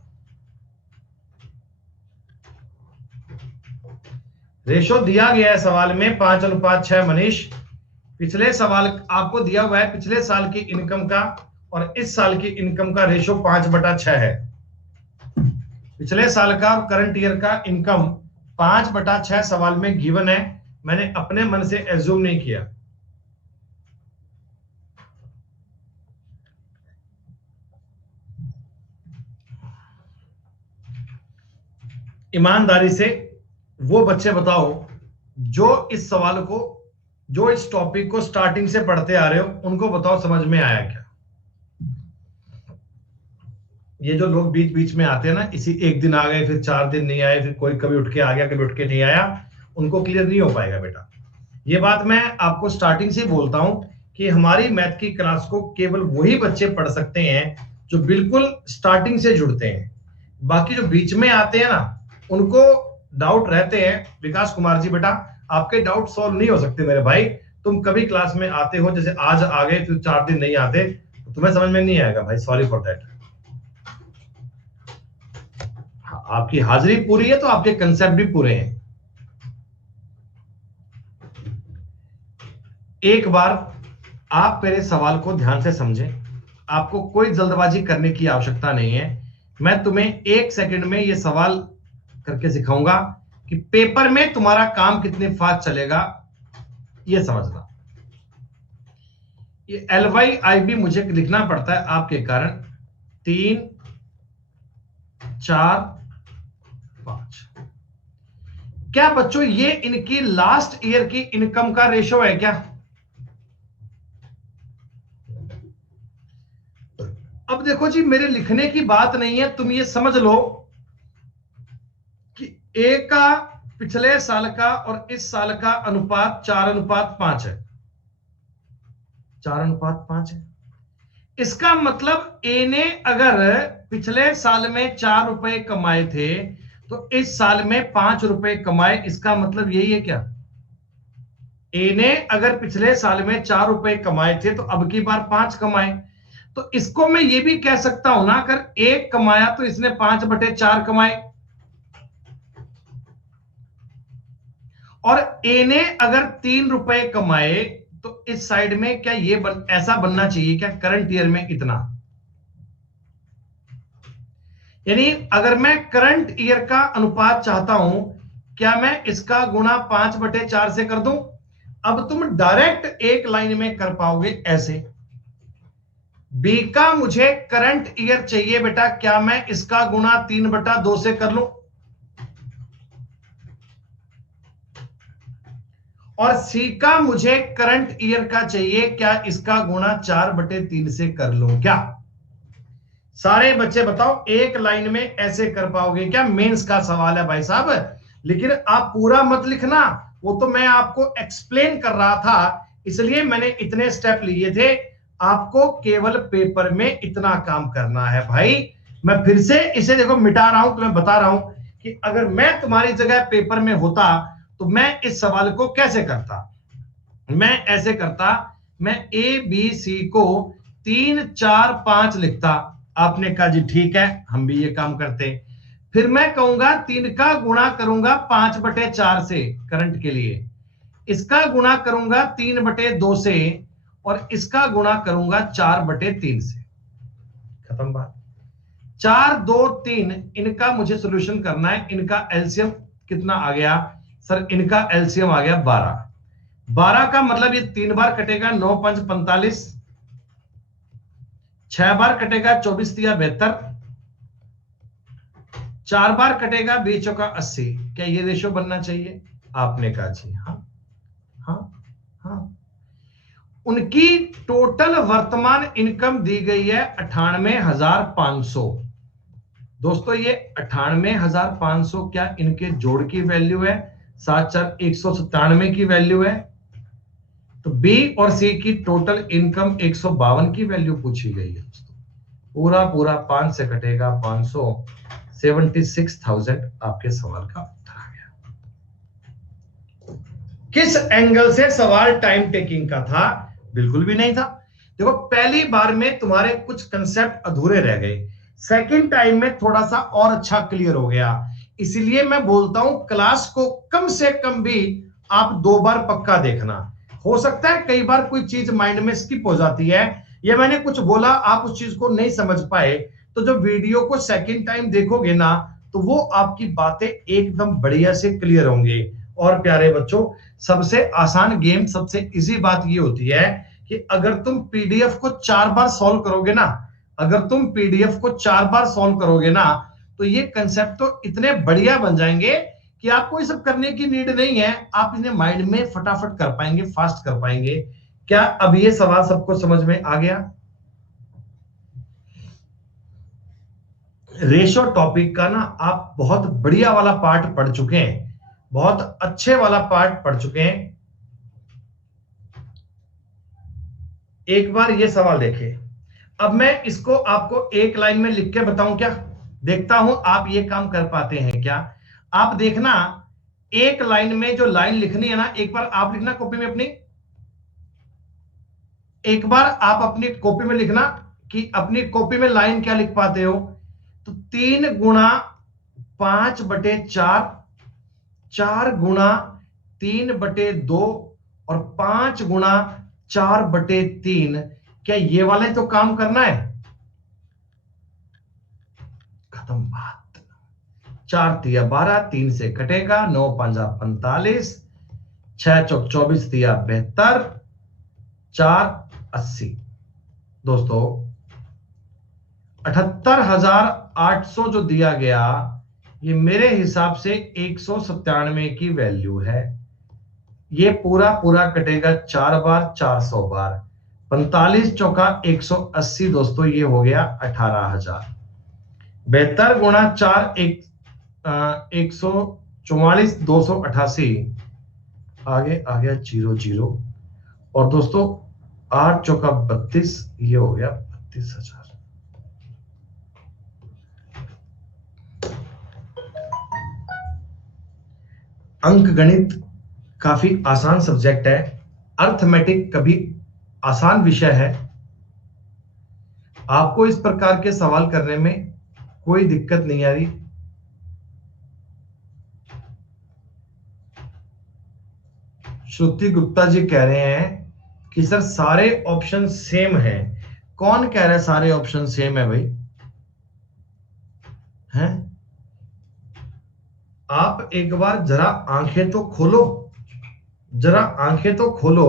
रेशो दिया गया है सवाल में 5:6। मनीष, पिछले सवाल आपको दिया हुआ है पिछले साल की इनकम का और इस साल की इनकम का रेशो 5/6 है। पिछले साल का और करंट ईयर का इनकम 5/6 सवाल में गिवन है। मैंने अपने मन से एज्यूम नहीं किया। ईमानदारी से वो बच्चे बताओ जो इस सवाल को, जो इस टॉपिक को स्टार्टिंग से पढ़ते आ रहे हो, उनको बताओ समझ में आया क्या। ये जो लोग बीच बीच में आते हैं ना, इसी एक दिन आ गए फिर 4 दिन नहीं आए, फिर कोई कभी उठ के आ गया कभी उठ के नहीं आया, उनको क्लियर नहीं हो पाएगा बेटा। ये बात मैं आपको स्टार्टिंग से बोलता हूं कि हमारी मैथ की क्लास को केवल वही बच्चे पढ़ सकते हैं जो बिल्कुल स्टार्टिंग से जुड़ते हैं। बाकी जो बीच में आते हैं ना, उनको डाउट रहते हैं। विकास कुमार जी बेटा, आपके डाउट सॉल्व नहीं हो सकते मेरे भाई। तुम कभी क्लास में आते हो, जैसे आज आ गए फिर 4 दिन नहीं आते, तो तुम्हें समझ में नहीं आएगा भाई, सॉरी फॉर दैट। आपकी हाजिरी पूरी है तो आपके कंसेप्ट भी पूरे हैं। एक बार आप मेरे सवाल को ध्यान से समझें, आपको कोई जल्दबाजी करने की आवश्यकता नहीं है। मैं तुम्हें 1 सेकंड में यह सवाल करके सिखाऊंगा कि पेपर में तुम्हारा काम कितने फास्ट चलेगा, यह समझना। ये LYIB मुझे लिखना पड़ता है आपके कारण। 3, 4, 5। क्या बच्चों ये इनकी लास्ट ईयर की इनकम का रेशो है क्या? अब देखो जी, मेरे लिखने की बात नहीं है, तुम ये समझ लो कि ए का पिछले साल का और इस साल का अनुपात 4:5 है। 4:5 है। इसका मतलब ए ने अगर पिछले साल में 4 रुपए कमाए थे तो इस साल में 5 रुपए कमाए, इसका मतलब यही है क्या? ए ने अगर पिछले साल में 4 रुपए कमाए थे तो अब की बार 5 कमाए। तो इसको मैं ये भी कह सकता हूं ना, अगर 1 कमाया तो इसने 5/4 कमाए। और ए ने अगर 3 रुपए कमाए तो इस साइड में क्या ये ऐसा बनना चाहिए क्या, करंट ईयर में इतना? यानी अगर मैं करंट ईयर का अनुपात चाहता हूं, क्या मैं इसका गुणा 5/4 से कर दूं? अब तुम डायरेक्ट एक लाइन में कर पाओगे ऐसे। बी का मुझे करंट ईयर चाहिए बेटा, क्या मैं इसका गुणा 3/2 से कर लूं? और सी का मुझे करंट ईयर का चाहिए, क्या इसका गुणा 4/3 से कर लूं क्या? सारे बच्चे बताओ, एक लाइन में ऐसे कर पाओगे क्या? मेंस का सवाल है भाई साहब, लेकिन आप पूरा मत लिखना, वो तो मैं आपको एक्सप्लेन कर रहा था, इसलिए मैंने इतने स्टेप लिए थे। आपको केवल पेपर में इतना काम करना है भाई। मैं फिर से इसे देखो मिटा रहा हूं, तो मैं बता रहा हूं कि अगर मैं तुम्हारी जगह पेपर में होता तो मैं इस सवाल को कैसे करता। मैं ऐसे करता, मैं ABC को 3, 4, 5 लिखता। आपने कहा जी ठीक है, हम भी ये काम करते। फिर मैं कहूंगा 3 का गुणा करूंगा 5/4 से करंट के लिए, इसका गुणा करूंगा 3/2 से, और इसका गुणा करूंगा 4/3 से। खत्म बात। 4, 2, 3 इनका मुझे सॉल्यूशन करना है। इनका एलसीएम कितना आ गया सर? इनका एलसीएम आ गया 12। 12 का मतलब ये 3 बार कटेगा, 9, 5, 45। 6 बार कटेगा, 24, 3, 72। 4 बार कटेगा, 20, 4, 80। क्या ये रेशो बनना चाहिए? आपने कहा जी हाँ हाँ हाँ। उनकी टोटल वर्तमान इनकम दी गई है 98,500। दोस्तों ये 98,500 क्या इनके जोड़ की वैल्यू है? 7, 4, 197 की वैल्यू है। तो बी और सी की टोटल इनकम 152 की वैल्यू पूछी गई है दोस्तों। पूरा पूरा 5 से कटेगा 500, 76,000 आपके सवाल का उत्तर आ गया। किस एंगल से सवाल टाइम टेकिंग का था? बिल्कुल भी नहीं था। देखो पहली बार में तुम्हारे कुछ कंसेप्ट अधूरे रह गए, सेकंड टाइम में थोड़ा सा और अच्छा क्लियर हो गया। इसलिए मैं बोलता हूं क्लास को कम से कम भी आप 2 बार पक्का देखना। हो सकता है कई बार कोई चीज माइंड में स्किप हो जाती है, या मैंने कुछ बोला आप उस चीज को नहीं समझ पाए, तो जब वीडियो को सेकंड टाइम देखोगे ना, तो वो आपकी बातें एकदम बढ़िया से क्लियर होंगे। और प्यारे बच्चों, सबसे आसान गेम, सबसे इजी बात ये होती है कि अगर तुम पीडीएफ को 4 बार सॉल्व करोगे ना, अगर तुम पीडीएफ को 4 बार सॉल्व करोगे ना, तो ये कंसेप्ट तो इतने बढ़िया बन जाएंगे कि आपको ये सब करने की नीड नहीं है, आप इन्हें माइंड में फटाफट कर पाएंगे, फास्ट कर पाएंगे। क्या अब ये सवाल सबको समझ में आ गया? रेशो टॉपिक का ना आप बहुत बढ़िया वाला पार्ट पढ़ चुके हैं, बहुत अच्छे वाला पार्ट पढ़ चुके हैं। एक बार ये सवाल देखिए, अब मैं इसको आपको एक लाइन में लिख के बताऊं क्या? देखता हूं आप ये काम कर पाते हैं क्या। आप देखना, एक लाइन में जो लाइन लिखनी है ना, एक बार आप लिखना कॉपी में अपनी, एक बार आप अपनी कॉपी में लिखना कि अपनी कॉपी में लाइन क्या लिख पाते हो। तो 3 गुणा 5/4, 4 गुणा 3/2 और 5 गुणा 4/3। क्या ये वाले तो काम करना है? खत्म बात। 4 तिया 12, 3 से कटेगा, 9 पंजा 45, 6 चौक 24 तिया 72, 4 80। दोस्तों 78,800 जो दिया गया, ये मेरे हिसाब से 197 की वैल्यू है। ये पूरा पूरा कटेगा 4 बार, 400 बार, 45 चौका 180। दोस्तों ये हो गया 18,000। 72 गुणा 4 144, 288। आगे आ गया 00। और दोस्तों 8 चौका 32, ये हो गया 32,000। अंक गणित काफी आसान सब्जेक्ट है, अर्थमेटिक कभी आसान विषय है। आपको इस प्रकार के सवाल करने में कोई दिक्कत नहीं आ रही। श्रुति गुप्ता जी कह रहे हैं कि सर सारे ऑप्शन सेम हैं। कौन कह रहा है सारे ऑप्शन सेम है भाई? हैं? आप एक बार जरा आंखें तो खोलो, जरा आंखें तो खोलो।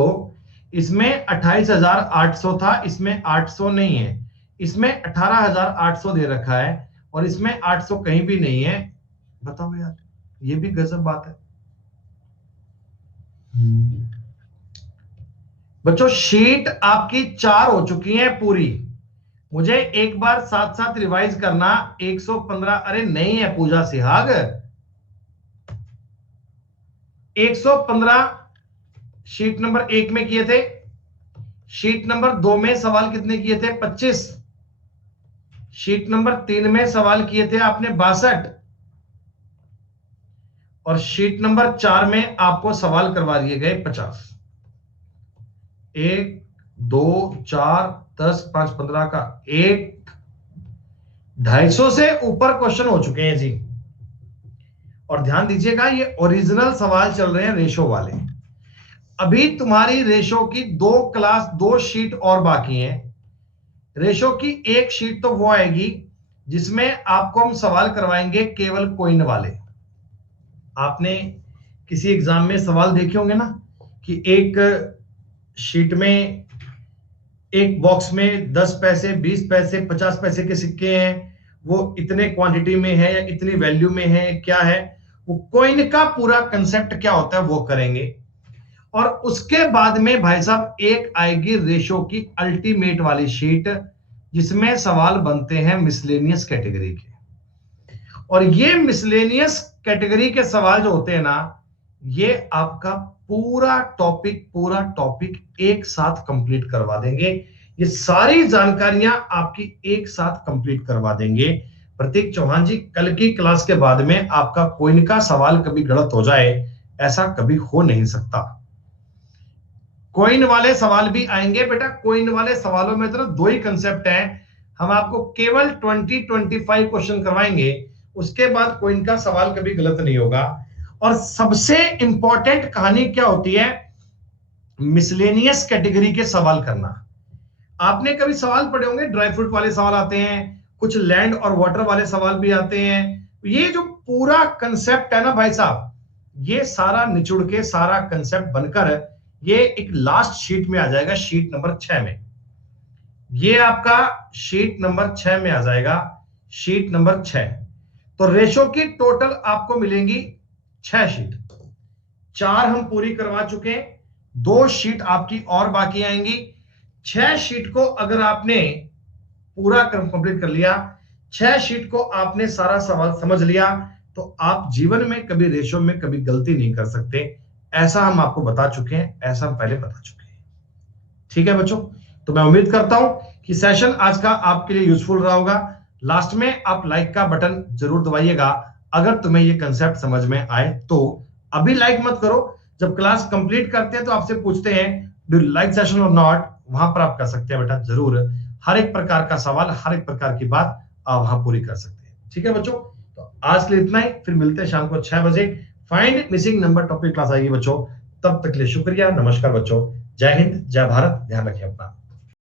इसमें 28,800 था, इसमें 800 नहीं है, इसमें 18,800 दे रखा है, और इसमें 800 कहीं भी नहीं है। बताओ यार, ये भी गजब बात है। बच्चों शीट आपकी 4 हो चुकी है पूरी। मुझे एक बार साथ साथ रिवाइज करना। 115, अरे नहीं है पूजा सिहाग, 115 शीट नंबर 1 में किए थे, शीट नंबर 2 में सवाल कितने किए थे? 25। शीट नंबर 3 में सवाल किए थे आपने 62, और शीट नंबर 4 में आपको सवाल करवा दिए गए 50। 1 2 4 10 5 15 का 250 से ऊपर क्वेश्चन हो चुके हैं जी। और ध्यान दीजिएगा, ये ओरिजिनल सवाल चल रहे हैं रेशो वाले। अभी तुम्हारी रेशो की 2 शीट और बाकी हैं। रेशो की एक शीट तो वो आएगी जिसमें आपको हम सवाल करवाएंगे केवल कॉइन वाले। आपने किसी एग्जाम में सवाल देखे होंगे ना कि एक शीट में, एक बॉक्स में 10 पैसे, 20 पैसे, 50 पैसे के सिक्के हैं, वो इतने क्वांटिटी में है या इतनी वैल्यू में है, क्या है वो कॉइन का पूरा कंसेप्ट क्या होता है वो करेंगे। और उसके बाद में भाई साहब एक आएगी रेशो की अल्टीमेट वाली शीट, जिसमें सवाल बनते हैं मिसलेनियस कैटेगरी के। और ये मिसलेनियस कैटेगरी के सवाल जो होते हैं ना, ये आपका पूरा टॉपिक एक साथ कंप्लीट करवा देंगे। ये सारी जानकारियां आपकी एक साथ कंप्लीट करवा देंगे। प्रतीक चौहान जी, कल की क्लास के बाद में आपका कोई का सवाल कभी गलत हो जाए, ऐसा कभी हो नहीं सकता। कॉइन वाले सवाल भी आएंगे बेटा। कॉइन वाले सवालों में तो 2 ही कंसेप्ट हैं। हम आपको केवल 20-25 क्वेश्चन करवाएंगे, उसके बाद कोई इनका सवाल कभी गलत नहीं होगा। और सबसे इंपॉर्टेंट कहानी क्या होती है, मिसलेनियस कैटेगरी के सवाल करना। आपने कभी सवाल पढ़े होंगे, ड्राई फ्रूट वाले सवाल आते हैं, कुछ लैंड और वाटर वाले सवाल भी आते हैं। ये जो पूरा कंसेप्ट है ना भाई साहब, ये सारा निचुड़ के सारा कंसेप्ट बनकर ये एक लास्ट शीट में आ जाएगा, शीट नंबर 6 में। ये आपका शीट नंबर 6 में आ जाएगा, शीट नंबर 6। तो रेशो की टोटल आपको मिलेंगी 6 शीट। 4 हम पूरी करवा चुके हैं, 2 शीट आपकी और बाकी आएंगी। 6 शीट को अगर आपने पूरा कंप्लीट कर लिया, 6 शीट को आपने सारा सवाल समझ लिया, तो आप जीवन में कभी रेशो में कभी गलती नहीं कर सकते। ऐसा हम आपको बता चुके हैं, ऐसा हम पहले बता चुके हैं। ठीक है बच्चों, तो मैं उम्मीद करता हूं कि सेशन आज का आपके लिए यूजफुल रहा होगा। लास्ट में आप लाइक का बटन जरूर दबाइएगा अगर तुम्हें ये कंसेप्ट समझ में आए तो। अभी लाइक मत करो, जब क्लास कंप्लीट करते हैं तो आपसे पूछते हैं डू यू लाइक सेशन और नॉट, वहां पर आप कर सकते हैं बेटा जरूर। हर एक प्रकार का सवाल, हर एक प्रकार की बात आप वहां पूरी कर सकते हैं। ठीक है बच्चों, तो आज के लिए इतना ही, फिर मिलते हैं शाम को 6 बजे। Find missing number topic class आएगी बच्चों। तब तक के लिए शुक्रिया, नमस्कार बच्चों, जय हिंद, जय भारत, ध्यान रखिए अपना।